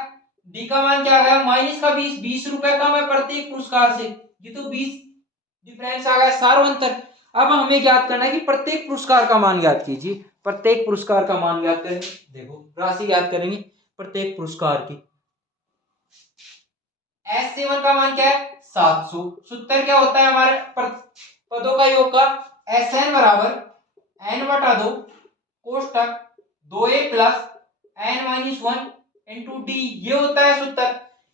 डी का मान क्या आ गया -का 20, 20 रुपए कम है प्रत्येक पुरस्कार से, ये तो 20 डिफरेंस आ गया, सार्वंतर। अब हमें ज्ञात करना है कि प्रत्येक पुरस्कार का मान ज्ञात कीजिए। प्रत्येक पुरस्कार का मान ज्ञात करेंगे, देखो राशि ज्ञात करेंगे प्रत्येक पुरस्कार की। S7 का मान क्या है 700। सूत्र क्या होता है हमारे पदों का योग का, Sn बराबर n बटा 2 कोष्टक 2a plus n minus 1 into D, ये होता है सूत्र।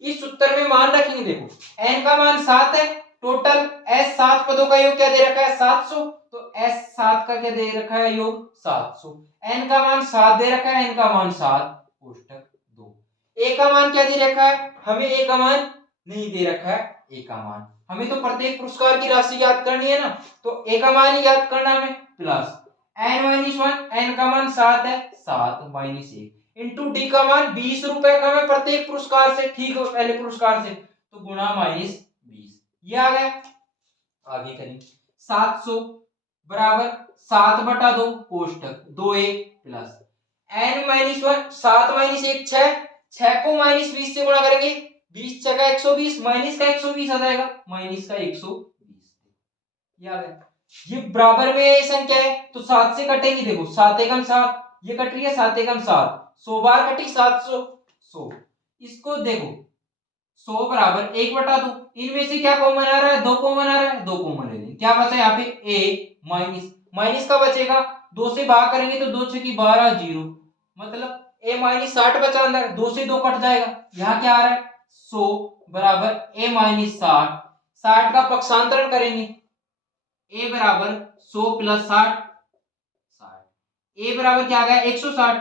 इस सूत्र में मान रखेंगे, देखो n का मान 7 है, टोटल S7 पदों का योग क्या दे रखा है 700, तो S7 का क्या दे रखा है योग 700। n का मान 7 दे रखा है, n का मान 7 कोष्टक 2। a का मान क्या दे रखा है, हमें a का मान नहीं दे रखा है, a का मान हमें तो प्रत्येक पुरस्कार की राशि याद करनी है ना, तो a का मान ही याद करना हमें, प्लस n माइनस 1, n का मान 7 है, 7 माइनस 1 इंटू डी का मान 20 रुपए का है प्रत्येक पुरस्कार से, ठीक है पहले पुरस्कार से, तो गुणा माइनस 20, ये आ गया। आगे करें 700 बराबर 7 बटा 2 कोष्टक 2a plus n minus 1, 7 minus 1 6, 6 को माइनस 20 से गुणा करेंगे, 20 छका 120, माइनस का 120 आ जाएगा, माइनस का 120, ये आ गया। ये बराबर में संख्या है तो 7 से कटेंगी, देखो 7 एकम 7, ये कट रही है 7 एकम 7, 100 बार कटी 700, 100, इसको देखो 100 बराबर 1 बटा 2, इनमें से क्या कॉमन आ रहा है 2 कॉमन आ रहा है, 2 कॉमन ले लेंगे, क्या बचा यहाँ पे a माइनस, माइनस का बचेगा 2 से भाग करेंगे तो 2 छकी 12 जीरो, मतलब a माइनस 60 बचा अंदर, 2 से 2 कट जाएगा, यहाँ क्या आ रहा है 100 बराबर a माइनस 60, 60 का पक्षांतरण करेंगे, a बराबर 100 प्लस 60, 60 a बराबर क्या आ गया 160,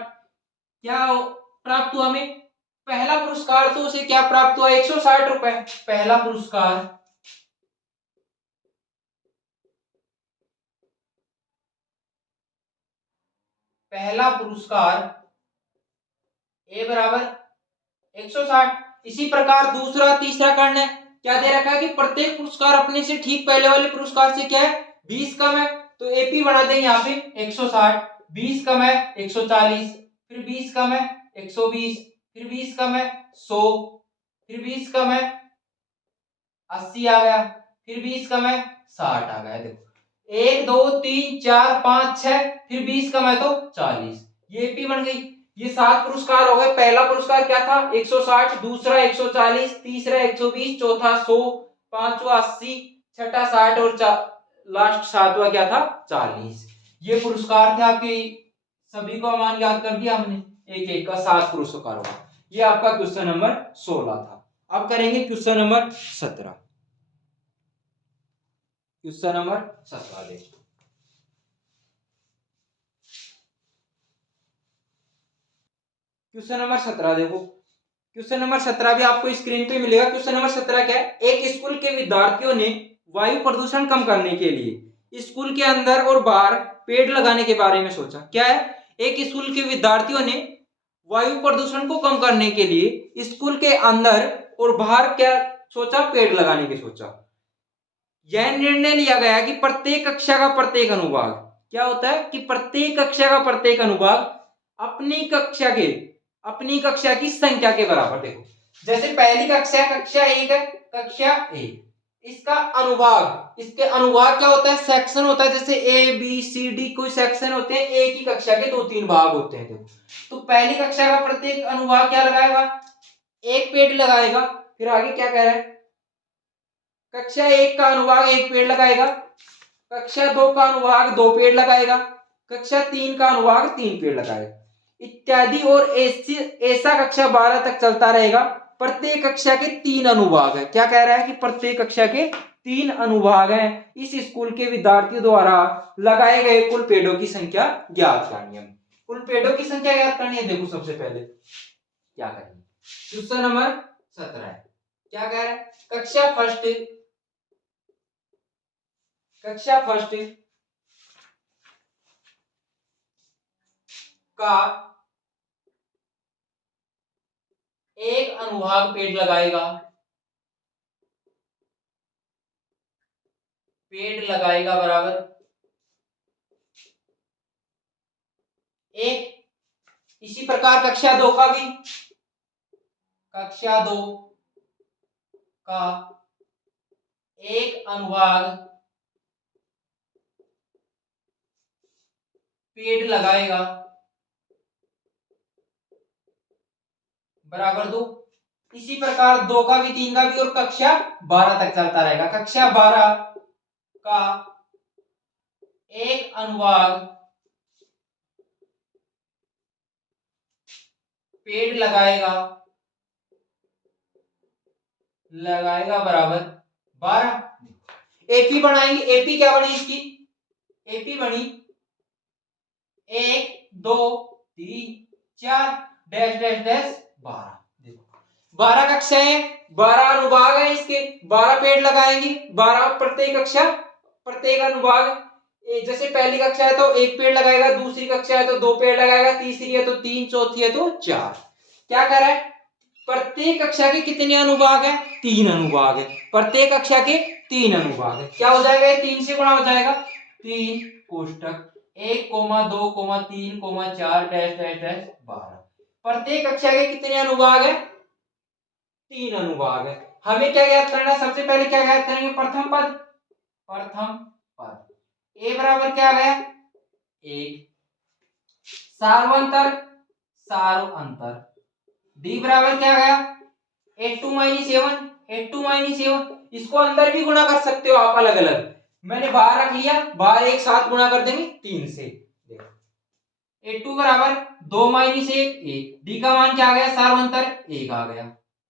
क्या प्राप्त हुआ हमें, पहला पुरस्कार तो उसे क्या प्राप्त हुआ 160 रुपए, पहला पुरस्कार पहला पुरस्कार a बराबर 160। इसी प्रकार दूसरा तीसरा करना है, क्या दे रखा है कि प्रत्येक पुरस्कार अपने से ठीक पहले वाले पुरस्कार से क्या है 20 कम है, तो एपी बना देंगे यहाँ पे 160, 20 कम है 140, फिर 20 कम है 120, फिर 20 कम है 100, फिर 20 कम है 80 आ गया, फिर 20 कम है 60 आ गया, देखो 1 2 3 4 5 6, फिर 20 कम है तो 40, ये एपी बन गई। ये 7 पुरस्कार हो गए, पहला पुरस्कार क्या था 160, दूसरा 140, तीसरा 120, चौथा 100, पांचवा 80, छठा 60 और लास्ट सातवां क्या था 40। ये पुरस्कार थे आपके, सभी को मान याद कर दिया हमने, एक एक का 7 पुरस्कार हुआ। ये आपका क्वेश्चन नंबर 16 था। अब करेंगे क्वेश्चन नंबर 17। क्वेश्चन नंबर 17 देखो, क्वेश्चन नंबर 17 देखो, क्वेश्चन नंबर 17 भी आपको स्क्रीन पे मिलेगा। क्वेश्चन नंबर 17 क्या है, एक स्कूल के विद्यार्थियों ने वायु प्रदूषण कम करने के लिए स्कूल के अंदर और बाहर पेड़ लगाने के बारे में सोचा। क्या है, एक स्कूल के विद्यार्थियों ने वायु प्रदूषण को कम करने के लिए स्कूल के अंदर और बाहर क्या सोचा, पेड़ लगाने की सोचा। यह निर्णय लिया गया कि प्रत्येक कक्षा का प्रत्येक अनुभाग, क्या होता है कि प्रत्येक कक्षा का प्रत्येक अनुभाग अपनी कक्षा के अपनी कक्षा की संख्या के बराबर, देखो जैसे पहली कक्षा कक्षा 1 है, कक्षा 1, इसका अनुभाग, इसके अनुभाग क्या होता है सेक्शन होता है, जैसे ए बी सी डी कोई सेक्शन होते हैं, एक ही कक्षा के 2-3 भाग होते हैं। देखो तो पहली कक्षा का प्रत्येक अनुभाग क्या लगाएगा, एक पेड़ लगाएगा। फिर आगे क्या कह रहा है, कक्षा 1 का अनुभाग 1 पेड़ लगाएगा, कक्षा 2 का अनुभाग 2 पेड़ लगाएगा, कक्षा 3 का अनुभाग 3 पेड़ लगाएगा, इत्यादि। और ऐसा कक्षा 12 तक चलता रहेगा। प्रत्येक कक्षा के 3 अनुभाग है, क्या कह रहा है कि प्रत्येक कक्षा के 3 अनुभाग हैं। इस स्कूल के विद्यार्थियों द्वारा लगाए गए कुल पेड़ों की संख्या ज्ञात करनी है। कुल पेड़ों की संख्या ज्ञात करनी है। देखो सबसे पहले क्या करेंगे, क्वेश्चन नंबर 17 है, क्या कह रहा है, कक्षा फर्स्ट का एक अनुभाग पेड़ लगाएगा, बराबर एक। इसी प्रकार कक्षा 2 का भी, कक्षा 2 का एक अनुभाग पेड़ लगाएगा बराबर 2। इसी प्रकार 2 का भी 3 का भी और कक्षा 12 तक चलता रहेगा। कक्षा 12 का एक अनुभाग पेड़ लगाएगा बराबर 12। एपी बनाएंगे। एपी क्या बनी इसकी? एपी बनी 1 2 3 4 डैश डैश डैश 12। देखो 12 कक्षाएं, 12 अनुभाग है इसके, 12 पेड़ लगाएंगे, 12 प्रत्येक कक्षा प्रत्येक अनुभाग। जैसे पहली कक्षा है तो 1 पेड़ लगाएगा, दूसरी कक्षा है तो 2 पेड़ लगाएगा, तीसरी है तो 3, चौथी है तो 4। क्या कर रहा है? प्रत्येक कक्षा के कितने अनुभाग है? 3 अनुभाग है। प्रत्येक कक्षा के 3 अनुभाग है। क्या हो जाएगा? ये 3 से गुणा हो जाएगा। 3 कोष्टक 1 2 3 4 डैश डैश डैश 12। प्रत्येक कक्षा के कितने अनुभाग है? 3 अनुभाग है। हमें क्या ज्ञात करना है? सबसे पहले क्या ज्ञात करेंगे? प्रथम पद। ए बराबर क्या आ गया? 1। सार्वंतर डी बराबर क्या गया? 8 - 7। इसको अंदर भी गुणा कर सकते हो आप अलग अलग। मैंने बाहर रख लिया, बाहर एक साथ गुणा कर देंगे 3 से। 8 बराबर 2 - 1 1। डी का मान क्या आ गया? सार्वंतर 1 आ गया।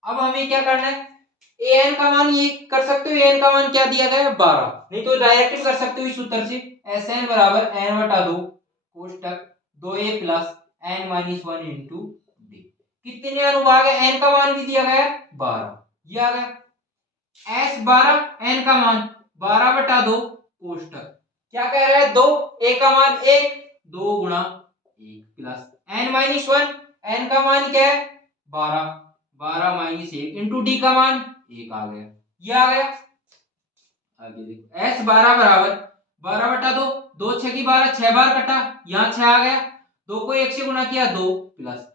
अब हमें क्या करना है? एन का मान ये कर सकते हो। एन का मान क्या दिया गया है? 12। नहीं तो डायरेक्ट भी कर सकते हो इस सूत्र से। एस एन बराबर एन बटा 2 कोष्टक 2a plus N minus 1 into d. कितने अनुभाग है? एन का मान भी दिया गया है 12। ये आ गया एस 12, एन का मान 12 बटा 2 कोष्टक क्या कह रहा है? 2, ए का मान 1, 2 गुणा 1 प्लस एन माइनस 1, एन का मान क्या है? 12, 12 माइनस 1 इंटू डी का मान 1 आ गया। ये आ गया। आगे देखो एस 12 बराबर 12 बटा 2, 2 6 की 12, 6 बार कटा, यहाँ 6 आ गया। 2 को 1 से गुणा किया 2 प्लस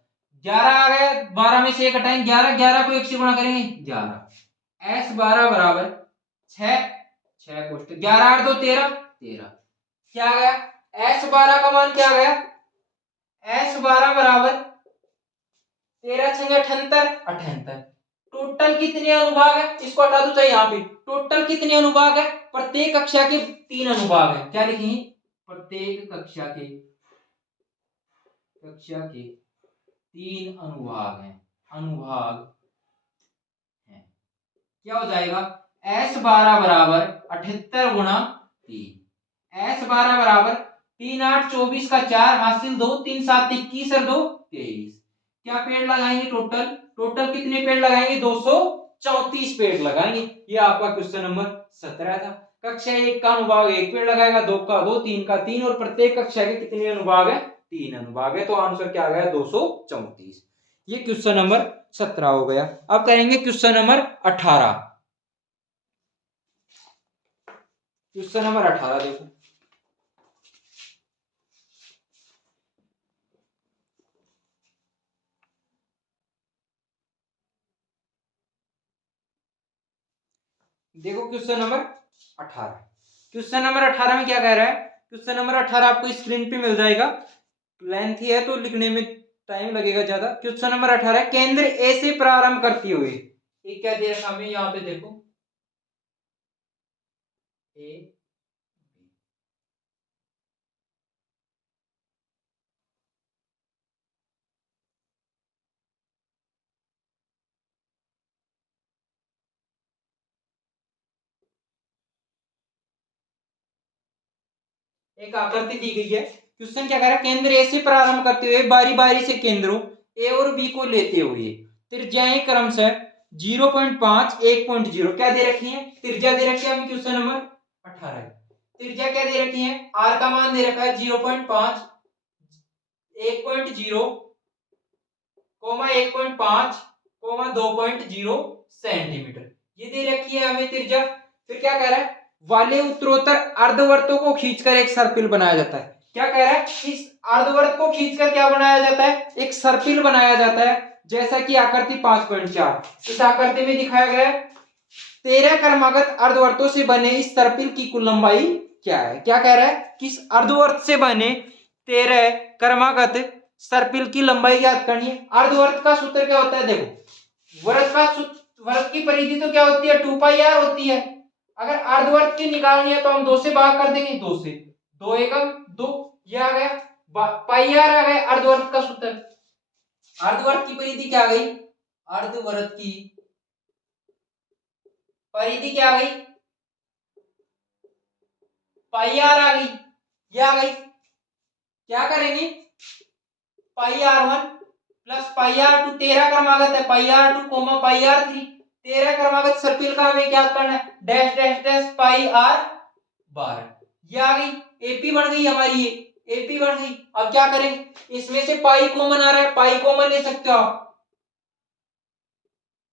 11 आ गया। 12 में से 1 घटाएंगे 11, 11 को 1 से गुणा करेंगे 11। एस 12 बराबर 6 6 कोष्टक 11 8 2 13 13। क्या आ गया? एस 12 का मान क्या आ गया? एस 12 बराबर 13 6 78 78। टोटल कितने अनुभाग है? इसको हटा दो चाहे यहाँ पे। टोटल कितने अनुभाग है? प्रत्येक कक्षा के 3 अनुभाग है। क्या लिखेंगे? प्रत्येक कक्षा के 3 अनुभाग हैं। क्या हो जाएगा? एस 12 बराबर 78 गुणा 3। एस 12 बराबर 3 8 24 का 4 हासिल 2 3 7 21 और 2 23। क्या पेड़ लगाएंगे? टोटल कितने पेड़ लगाएंगे? 234 पेड़ लगाएंगे। ये आपका क्वेश्चन नंबर 17 था। कक्षा 1 का अनुभाग 1 पेड़ लगाएगा, 2 का 2, 3 का 3 और प्रत्येक कक्षा के कितने अनुभाग है? 3 अनुभाग है। तो आंसर क्या आ गया? 234। ये क्वेश्चन नंबर 17 हो गया। अब करेंगे क्वेश्चन नंबर 18। क्वेश्चन नंबर 18 देखो। देखो क्वेश्चन नंबर 18। क्वेश्चन नंबर 18 में क्या कह रहा है? क्वेश्चन नंबर 18 आपको स्क्रीन पे मिल जाएगा। लेंथी है तो लिखने में टाइम लगेगा ज्यादा। क्वेश्चन नंबर 18 केंद्र ए से प्रारंभ करते हुए ये क्या दे रखा हमें? यहाँ पे देखो ए एक आकृति दी गई है। क्वेश्चन क्या कह रहा है? केंद्र ए से प्रारंभ करते हुए बारी बारी से केंद्रों ए और बी को लेते हुए त्रिज्याएं क्रमशः 0.5 1.0 क्या दे रखी है? त्रिज्या दे रखी है हमें क्वेश्चन नंबर 18। त्रिज्या क्या दे रखी है? आर का मान दे रखा है 0.5 1.0 1.5 2.0 सेंटीमीटर ये दे रखी है हमें त्रिज्या। फिर क्या कह रहा है? वाले उत्तरोत्तर अर्धवर्तों को खींचकर एक सर्पिल बनाया जाता है। क्या कह रहा है? इस अर्धवर्त को खींचकर क्या बनाया जाता है? एक सर्पिल बनाया जाता है। जैसा कि आकृति 5.4 इस आकृति में दिखाया गया है। 13 क्रमागत अर्धवर्तों से बने इस सर्पिल की कुल लंबाई क्या है? क्या कह रहा है? कि इस अर्धवर्त से बने 13 क्रमागत सर्पिल की लंबाई ज्ञात करनी है। अर्धवर्त का सूत्र क्या होता है, देखो वर्त की परिधि तो क्या होती है, 2 पाई आर होती है। अगर अर्धवर्त की निकालनी है तो हम 2 से भाग कर देंगे, 2 से 2 एकम 2, ये आ गया पाई आर आ गया अर्धवर्त का सूत्र। अर्धवर्त की परिधि क्या आ गई, अर्धवर्त की परिधि क्या आ गई, पाई आर आ गई, ये आ गई। क्या करेंगे, pi r one plus pi r two, 13 क्रमागत है, pi r two comma pi r three, 13 क्रमागत सर्पिल का हमें क्या करना है, dash dash dash pi r 12, ये आ गई। एपी बन गई हमारी, ये एपी बन गई। अब क्या करेंगे, इसमें से पाई कॉमन आ रहा है, पाई कॉमन ले सकते हो आप,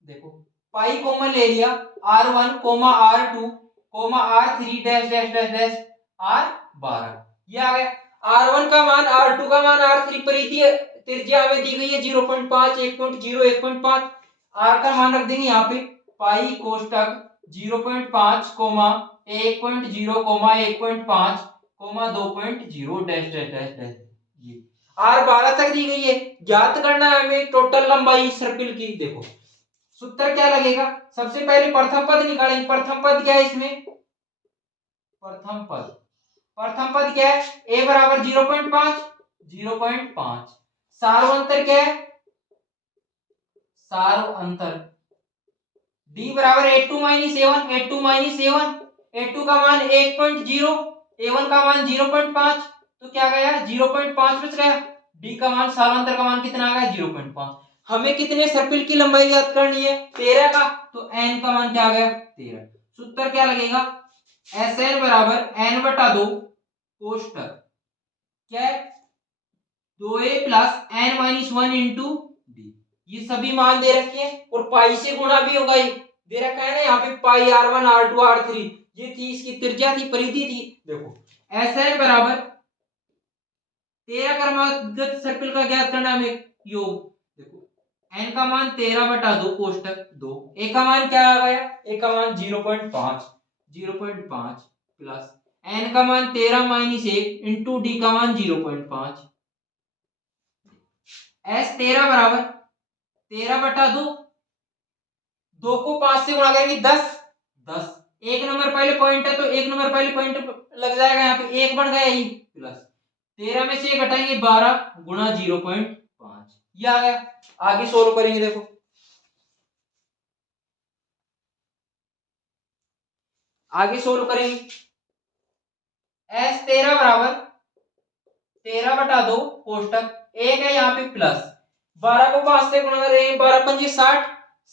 देखो पाई कॉमन ले लिया, r one comma r two comma r three dash dash dash dash r 12, ये आ गया। आर वन का मान, आर टू का मान, आर थ्री परिधि त्रिज्या हमें दी गई है 0.5, 1.0, 1.5, आर का मान रख देंगे यहाँ पे पाई कोष्टक 0.5 comma 1.0 comma 1.5 comma 2.0 dash dash dash dash, ये आर 12 तक दी गई है। ज्ञात करना है हमें टोटल लंबाई सर्पिल की। देखो सूत्र क्या लगेगा, सबसे पहले प्रथम पद निकालेंगे। प्रथम पद क्या है इसमें, प्रथम पद क्या है, a बराबर 0.5, 0.5, सार्वंतर क्या है, सार्वंतर d बराबर a2 minus a1, a2 minus a1, a2 का मान 1.0, a1 का मान 0.5, तो क्या गया 0.5 बच गया। d का मान, सार्वंतर का मान कितना आ गया 0.5। हमें कितने सर्पिल की लंबाई ज्ञात करनी है, 13 का, तो n का मान क्या आ गया 13। सूत्र क्या लगेगा, Sn बराबर n बटा 2 कोष्टक क्या है 2a plus n minus 1 into D, ये सभी मान दे रखे हैं और पाई से गुणा भी होगा, ये दे रखा है ना यहाँ पे पाई r1 r2 r3, ये थी इसकी त्रिज्या थी, परिधि थी। देखो Sn बराबर 13 क्रमागत सर्पिल का ज्ञात करना हमें योग, देखो n का मान 13 बटा 2 कोष्टक 2, a का मान क्या आ गया, a का मान 0.5, 0.5 प्लस n का मान 13 माइनस 1 इंटू डी का मान 0.5, s 13 बराबर 13 बटा 2, 2 को 5 से गुणा करेंगे 10, 10 एक नंबर पहले पॉइंट है तो एक नंबर पहले पॉइंट लग जाएगा, यहाँ पे एक बन गया यही, प्लस 13 में से घटाएंगे 12 गुणा 0.5, ये आ गया। आगे सोल्व करेंगे, देखो आगे सोल्व करेंगे, s 13 बराबर 13 बटा 2 कोष्टक एक है यहाँ पे प्लस 12 को 5 से गुणा करेंगे, 12 पंजे 60,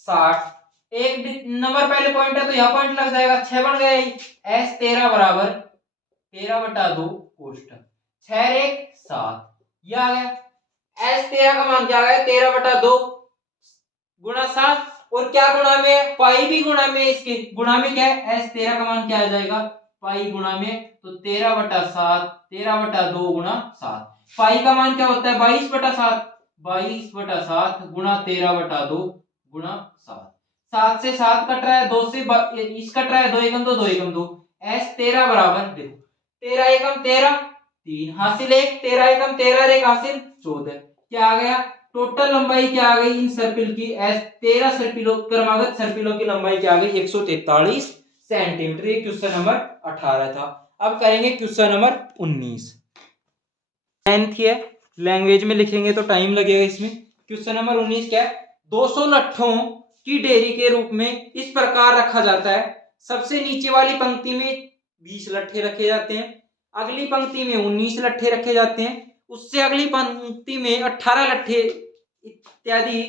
60 एक नंबर पहले पॉइंट है तो यहाँ पॉइंट लग जाएगा, 6 बन गया। s 13 बराबर 13 बटा 2 कोष्टक 6 एक 7, ये आ गया। s 13 का मान क्या आ गया, 13 बटा 2 गुणा 7, और क्या गुणा में है, पाई भी गुणा में, इसके गुणा में क्या है, s 13 का मान क्या आ जाएगा पाई गुणा में, तो 13 बटा 7, 13 बटा 2 गुणा 7, पाई का मान क्या होता है 22 बटा 7, 22 बटा 7 गुणा 13 बटा 2 गुणा 7, 7 से 7 कट रहा है, 2 से इस कट रहा है, 2 एकम 2, 2 एकम 2, s 13 बराबर देखो 13 एकम 13, 3 हासिल 1, 13 एकम 13 एक हासिल 14, क्या आ गया टोटल लंबाई क्या आ गई इन सर्पिल की, 13 सर्पिलों क्रमागत सर्पिलों की लंबाई क्या आ गई 143 सेंटीमीटर। ये क्वेश्चन नंबर 18 था। अब करेंगे क्वेश्चन नंबर 19, 10th है, लैंग्वेज में लिखेंगे तो टाइम लगेगा इसमें। क्वेश्चन नंबर 19 क्या है, 200 लट्ठों की ढेरी के रूप में इस प्रकार रखा जाता है, सबसे नीचे वाली पंक्ति में 20 लट्ठे रखे जाते हैं, अगली पंक्ति में 19 लट्ठे रखे जाते हैं, उससे अगली पंक्ति में 18 लट्ठे इत्यादि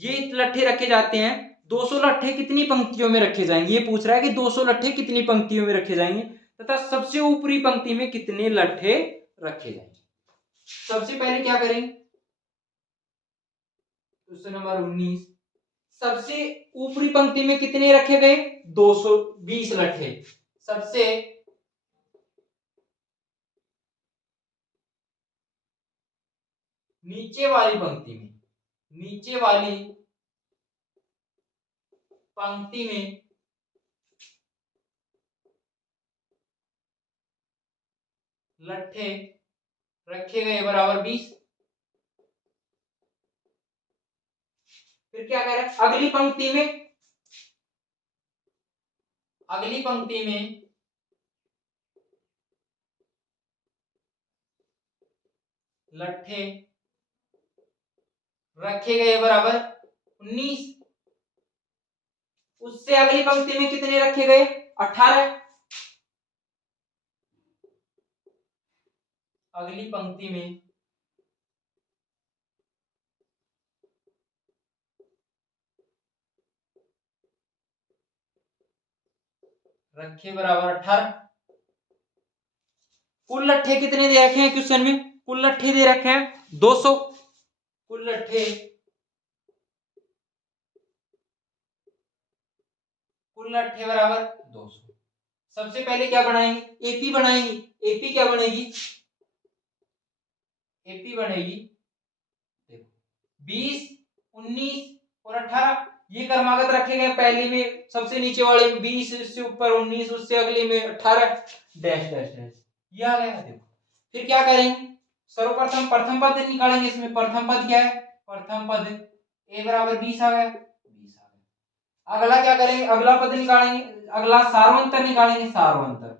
ये लट्ठे रखे जाते हैं। 200 लट्ठे कितनी पंक्तियों में रखे जाएंगे, ये पूछ रहा है कि 200 लट्ठे कितनी पंक्तियों में रखे जाएंगे तथा सबसे ऊपरी पंक्ति में कितने लट्ठे रखे जाएंगे। सबसे पहले क्या करेंगे, क्वेश्चन नंबर 19, सबसे ऊपरी पंक्ति में कितने रखे गए 220 लट्ठे, सबसे नीचे वाली पंक्ति में, नीचे वाली पंक्ति में लट्ठे रखे गए बराबर 20। फिर क्या कह रहा है, अगली पंक्ति में लट्ठे रखे गए बराबर 19। उससे अगली पंक्ति में कितने रखे गए, 18। अगली पंक्ति में रखे बराबर 18। कुल लट्ठे कितने दे रखे हैं क्वेश्चन में, कुल लट्ठे दे रखे हैं 200। कुल लट्ठे बराबर 200। सबसे पहले क्या बनाएंगे, एपी बनाएंगे। एपी क्या बनेगी, एपी बनेगी देखो 20, 19 और 18। ये क्रमागत रखे गए, पहले में सबसे नीचे वाले में 20, उससे ऊपर 19, उससे अगले में 18 डैश डैश डैश, ये आ गया देखो। फिर क्या करेंगे, सर्वप्रथम प्रथम पद निकालेंगे। इसमें प्रथम पद क्या है, प्रथम पद ए बराबर 20 आ गया, 20 आ गया। अगला क्या करेंगे, अगला पद निकालेंगे, अगला सार्वंतर निकालेंगे। सार्वंतर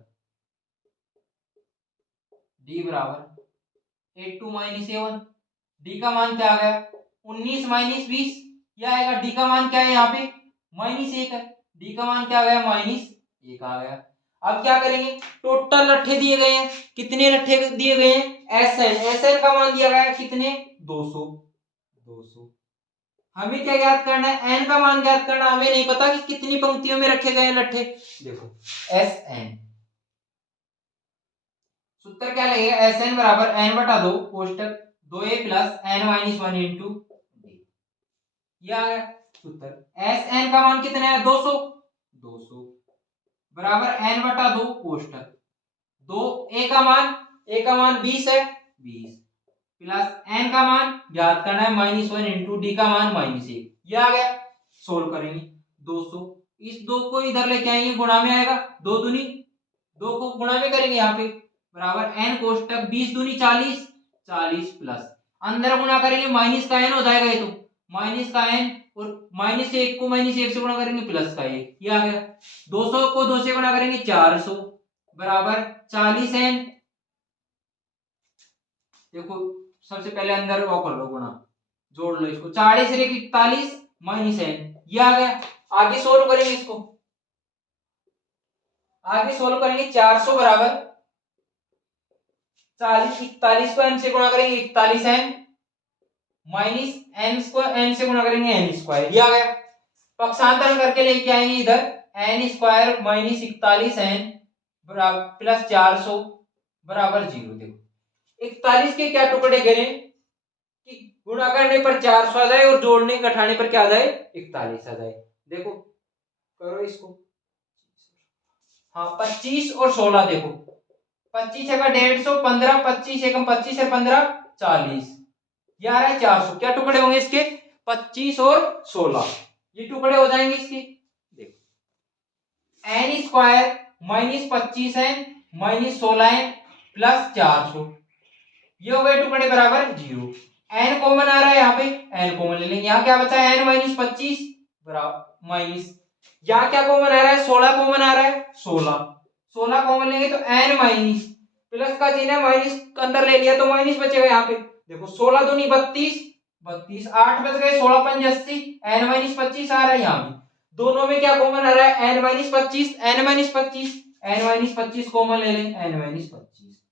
डी बराबर 8 2 -7। डी का मान क्या आ गया, 19 - 20, क्या आएगा, डी का मान क्या है यहाँ पे -1 है। डी का मान क्या आ गया, -1 आ गया। अब क्या करेंगे, टोटल लट्ठे दिए गए हैं, कितने लट्ठे दिए गए हैं, एसएन का मान दिया गया है कितने, 200। हमें क्या ज्ञात करना है, एन का मान ज्ञात करना। हमें नहीं पता कि कितनी पंक्तियों में रखे गए हैं लट्ठे। देखो एसएन, सूत्र क्या लगेगा, एसएन बराबर एन बटा 2 कोष्टक 2a plus N minus 1 into D. ये आ गया सूत्र। एस एन का मान कितना है, 200 बराबर एन बटा 2 कोष्टक 2 ए का मान 20 है, 20 प्लस एन का मान ज्ञात करना है -1 इंटू डी का मान -1। ये आ गया, सोल्व करेंगे 200। इस 2 को इधर लेके आएंगे, गुणा में आएगा, 2 दूनी 2 को गुणा में करेंगे यहाँ पे बराबर एन कोष्टक 20 दूनी 40, 40 प्लस अंदर गुणा करेंगे माइनस का एन हो जाएगा, ये तो माइनस का एन और -1 को -1 से गुणा करेंगे प्लस का 1। ये आ गया। 200 को 2 से गुणा करेंगे 400 बराबर 40 एन। देखो सबसे पहले अंदर वो कर लो, गुणा जोड़ लो इसको, 40 से 41 माइनस एन, ये आ गया। आगे सोल्व करेंगे इसको, आगे सोल्व करेंगे 400 बराबर 40, 41 को एन से गुणा करेंगे 41 एन माइनस एन को एन से गुणा करेंगे एन स्क्वायर। ये आ गया। पक्षांतरण करके लेके आएंगे इधर एन स्क्वायर माइनस 41 एन बराबर प्लस 400 बराबर 0। देखो 41 के क्या टुकड़े करें कि गुणा करने पर 400 आ जाए और जोड़ने घटाने पर क्या आ जाए, 41 आ जाए। देखो करो इसको, हाँ 25 और 16, देखो 25 है का 150, 15 25 एकम 25 है 15 40, ये आ रहा है 400। क्या टुकड़े होंगे इसके, 25 और 16, ये टुकड़े हो जाएंगे इसके। देखो n square minus 25 n minus 16 n plus 400, ये हो गए टुकड़े बराबर 0। एन कॉमन आ रहा है, यहाँ पे एन कॉमन ले लेंगे। यहाँ क्या बचा है, एन माइनस 25 बराबर माइनस, यहाँ क्या कॉमन आ रहा है, 16 कॉमन आ रहा है, 16 कॉमन लेंगे तो एन माइनस प्लस का चिन्ह है, माइनस अंदर ले लिया तो माइनस बचेगा यहाँ पे। देखो 16 दूनी 32, 8 बच गए, 16 पंज 80, एन माइनस 25 आ रहा है यहाँ पे। दोनों में क्या कॉमन आ रहा है, n minus 25, n minus 25 common ले लें, एन माइनस 25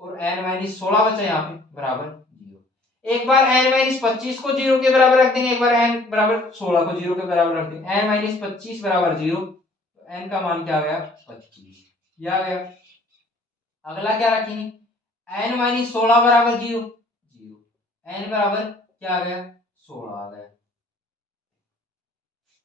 और एन माइनस 16 बचा यहाँ पे बराबर 0। एक बार एन माइनस 25 को 0 के बराबर रख देंगे, एक बार एन बराबर 16 को 0 के बराबर रख देंगे। एन माइनस 25 बराबर 0, एन का मान क्या आ गया, 25, ये आ गया। अगला क्या रखेंगे, एन माइनस 16 बराबर 0, एन बराबर क्या आ गया, 16 आ गया।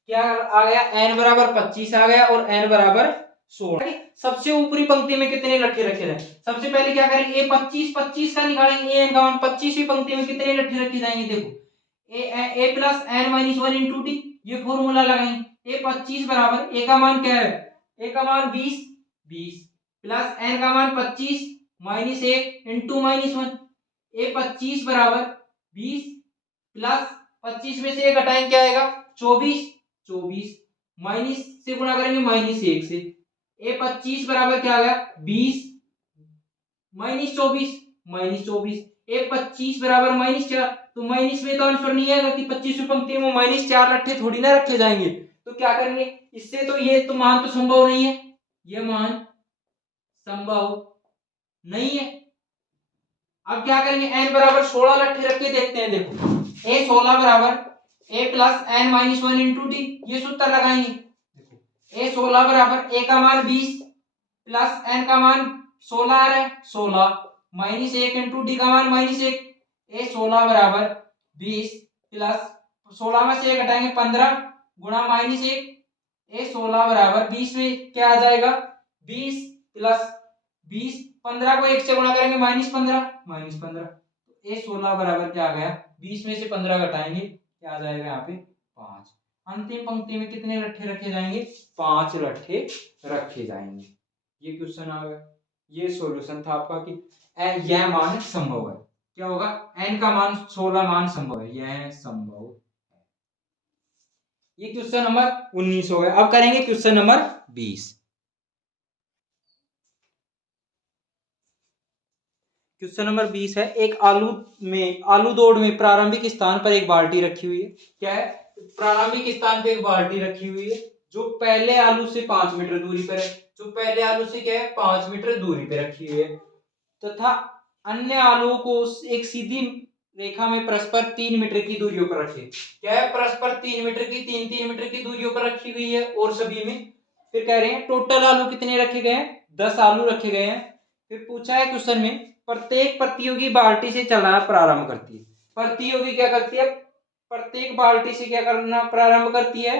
क्या आ गया, एन बराबर 25 आ गया और एन बराबर 16। सबसे ऊपरी पंक्ति में कितने लट्ठे रखे रहे, सबसे पहले क्या करेंगे, ए 25 का निकालेंगे, एन का मान 25वीं पंक्ति में कितने लट्ठे रखे जाएंगे। देखो A plus N minus 1 into D, ये फॉर्मूला लगाएंगे। ए 25 बराबर ए का मान क्या है, ए का मान 20 प्लस एन का मान 25 -1 इंटू -1, ए 25 बराबर 20 प्लस 25 में से 1 घटाएंगे क्या आएगा 24 माइनस से गुणा करेंगे -1 से, ए 25 बराबर क्या आ गया 20 -24 ए 25 बराबर -4, तो माइनस में तो आंसर नहीं आएगा कि 25वीं पंक्ति में -4 रट्ठे थोड़ी ना रखे जाएंगे, तो क्या करेंगे इससे, तो ये तो मान तो संभव नहीं है, ये मान संभव नहीं है। अब क्या करेंगे n बराबर 16 लट्ठे रख के देखते हैं। देखो a 16 बराबर a plus n minus 1 into D, ये सूत्र लगाएंगे। देखो a 16 बराबर a का मान 20 प्लस n का मान 16 आ रहा है 16 माइनस 1 इंटू डी का मान -1, a 16 बराबर 20 प्लस 16 में से 1 घटाएंगे 15 गुणा -1, a 16 बराबर 20 में क्या आ जाएगा 20 प्लस 20, 15 को 1 से गुणा करेंगे -15, तो ए 16 बराबर क्या आ गया 20 में से 15 घटाएंगे क्या आ जाएगा यहाँ पे 5। अंतिम पंक्ति में कितने लट्ठे रखे जाएंगे 5 लट्ठे रखे जाएंगे। ये क्वेश्चन आ गया, ये सॉल्यूशन था आपका कि यह मान संभव है। क्या होगा n का मान 16 मान संभव है, यह संभव है। ये क्वेश्चन नंबर 19 हो गया। अब करेंगे क्वेश्चन नंबर 20। क्वेश्चन नंबर 20 है, एक आलू दौड़ में प्रारंभिक स्थान पर एक बाल्टी रखी हुई है। क्या है प्रारंभिक स्थान पर एक बाल्टी रखी हुई है जो पहले आलू से 5 मीटर दूरी पर है, जो पहले आलू से क्या है 5 मीटर दूरी पर रखी हुई है, तथा अन्य आलू को एक सीधी रेखा में परस्पर 3 मीटर की दूरियों पर रखे। क्या है परस्पर 3 मीटर की 3 मीटर की दूरियों पर रखी हुई है और सभी में। फिर कह रहे हैं टोटल आलू कितने रखे गए हैं 10 आलू रखे गए हैं। फिर पूछा है क्वेश्चन में प्रत्येक प्रतियोगी बाल्टी से चलना प्रारंभ करती है। प्रतियोगी क्या करती है प्रत्येक बाल्टी से क्या करना प्रारंभ करती है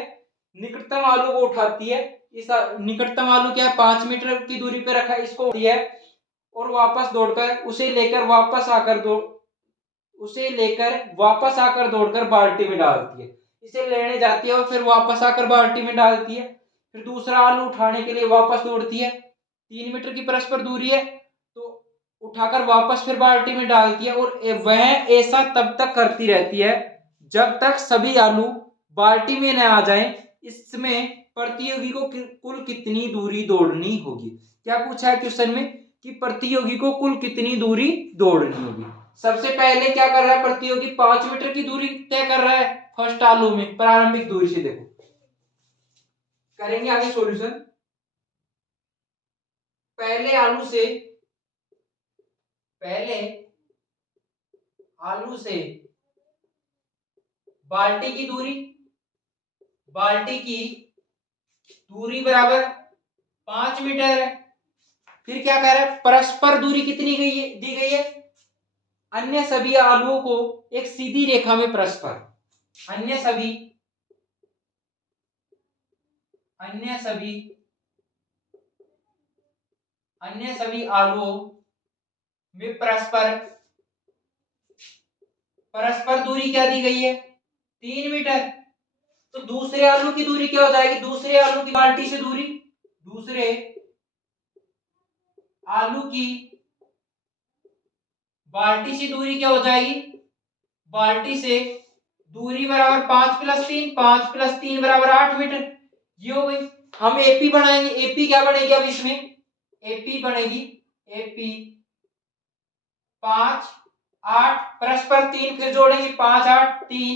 निकटतम आलू को उठाती है। इस निकटतम आलू क्या है 5 मीटर की दूरी पे रखा है, इसको उठाती है और वापस दौड़कर उसे लेकर वापस आकर दौड़कर बाल्टी में डालती है। इसे लेने जाती है और फिर वापस आकर बाल्टी में डालती है। फिर दूसरा आलू उठाने के लिए वापस दौड़ती है, 3 मीटर की परस्पर दूरी है तो उठाकर वापस फिर बाल्टी में डालती है और वह ऐसा तब तक करती रहती है जब तक सभी आलू बाल्टी में न आ जाएं। इसमें प्रतियोगी को कुल कितनी दूरी दौड़नी होगी। क्या पूछा है क्वेश्चन में कि प्रतियोगी को कुल कितनी दूरी दौड़नी होगी। सबसे पहले क्या कर रहा है प्रतियोगी 5 मीटर की दूरी तय कर रहा है फर्स्ट आलू में प्रारंभिक दूरी से। देखो करेंगे आगे सॉल्यूशन। पहले आलू से बाल्टी की दूरी बराबर 5 मीटर है। फिर क्या कह रहा है परस्पर दूरी कितनी दी गई है अन्य सभी आलुओं को एक सीधी रेखा में परस्पर अन्य सभी आलुओं में परस्पर दूरी क्या दी गई है 3 मीटर। तो दूसरे आलू की दूरी क्या हो जाएगी दूसरे आलू की बाल्टी से दूरी दूसरे आलू की बाल्टी से दूरी क्या हो जाएगी बाल्टी से दूरी बराबर 5 + 3 बराबर 8 मीटर। ये हो गई। हम एपी बनाएंगे। एपी क्या बनेगी अब इसमें एपी बनेगी एपी 5 8 परस्पर 3 फिर जोड़ेंगे 5 8 3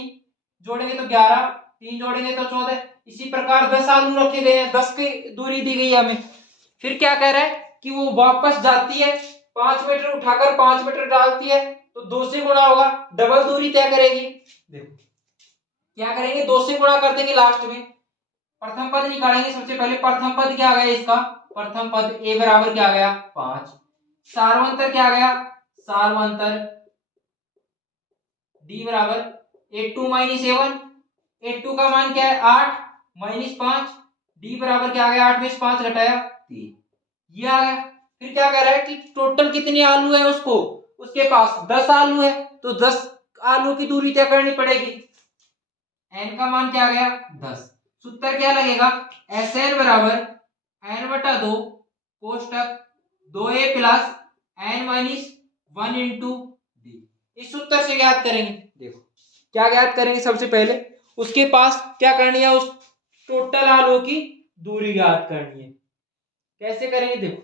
जोड़ेंगे तो 11 3 जोड़ेंगे तो 14। इसी प्रकार 10 आलू रखे गए हैं 10 की दूरी दी गई है हमें। फिर क्या कह रहा है कि वो वापस जाती है 5 मीटर उठाकर 5 मीटर डालती है तो 2 से गुणा होगा डबल दूरी तय करेगी। देखो क्या करेंगे 2 से गुणा कर देंगे लास्ट में प्रथम पद निकालेंगे। सबसे पहले प्रथम पद क्या आ गया इसका प्रथम पद a बराबर क्या आ गया 5 सार्वंतर क्या आ गया सार्वंतर d बराबर 8 - 7 8 का मान क्या है 8 -5 d बराबर क्या आ गया 8 में से 5 घटाया 3 ये आ गया। फिर क्या कह रहा है कि टोटल कितने आलू है उसके पास 10 आलू है तो 10 आलू की दूरी तय करनी पड़ेगी। n का मान क्या आ गया 10। सूत्र क्या लगेगा Sn बराबर n/2 कोष्टक 2a + n minus 1 into D. इस उत्तर से ज्ञात करेंगे। देखो क्या ज्ञात करेंगे, सबसे पहले उसके पास क्या करनी है, उस टोटल आलों की दूरी ज्ञात करनी है। कैसे करेंगे, देखो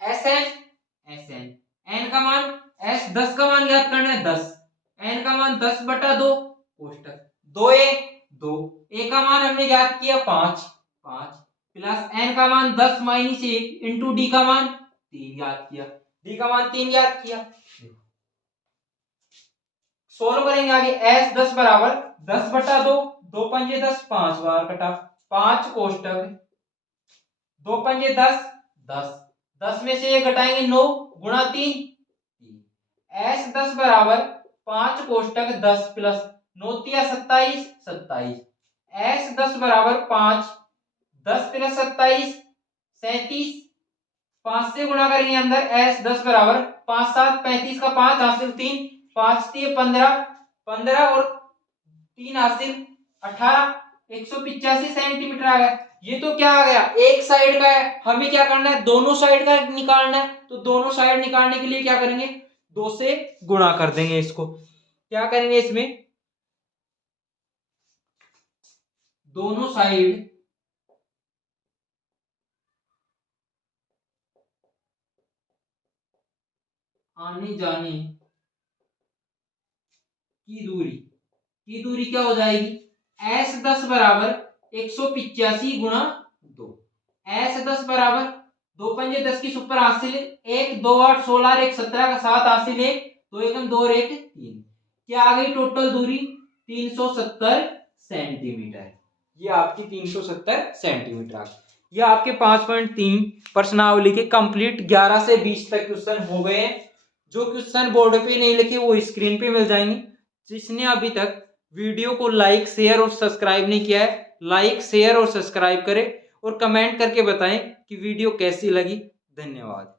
एस एन का मान एस 10 का मान ज्ञात करना है 10, एन का मान 10/2 कोष्टक 2a का मान हमने ज्ञात किया 5 प्लस एन का मान 10 माइनस 1 इंटू डी का मान 3 ज्ञात किया, डी का मान 3 ज्ञात किया। सोल्व करेंगे आगे, एस 10 बराबर 10/2, 2 पंजे 10, 5 बार कटा 5 कोष्टक 2 पंजे 10, 10 में से ये घटाएंगे 9 गुणा 3, एस 10 बराबर 5 कोष्टक 10 प्लस 9 तिया 27, एस 10 बराबर 5, 10 प्लस 27 37, 5 से गुणा करेंगे अंदर, एस 10 बराबर 5 7 35 का 5 हासिल 3, 5 3 15 और 3 हासिल 18, 185 सेंटीमीटर आ गया। ये तो क्या आ गया, एक साइड का है, हमें क्या करना है, दोनों साइड का निकालना है। तो दोनों साइड निकालने के लिए क्या करेंगे, 2 से गुणा कर देंगे। इसको क्या करेंगे, इसमें दोनों साइड आने जाने की दूरी क्या हो जाएगी, एस 10 बराबर 185 गुणा 2, एस 10 बराबर 2 पंजे 10 की सुपर हासिल 1 2 8 16 1 17 का 7 हासिल 1 2 एकम 2 और 1 3, क्या आ गई टोटल दूरी 370 सेंटीमीटर। ये आपकी 370 सेंटीमीटर आ गई। ये आपके 5.3 प्रश्नावली के कंप्लीट 11 से 20 तक क्वेश्चन हो गए हैं। जो क्वेश्चन बोर्ड पे नहीं लिखे वो स्क्रीन पे मिल जाएंगे। जिसने अभी तक वीडियो को लाइक शेयर और सब्सक्राइब नहीं किया है, लाइक शेयर और सब्सक्राइब करें और कमेंट करके बताएं कि वीडियो कैसी लगी। धन्यवाद।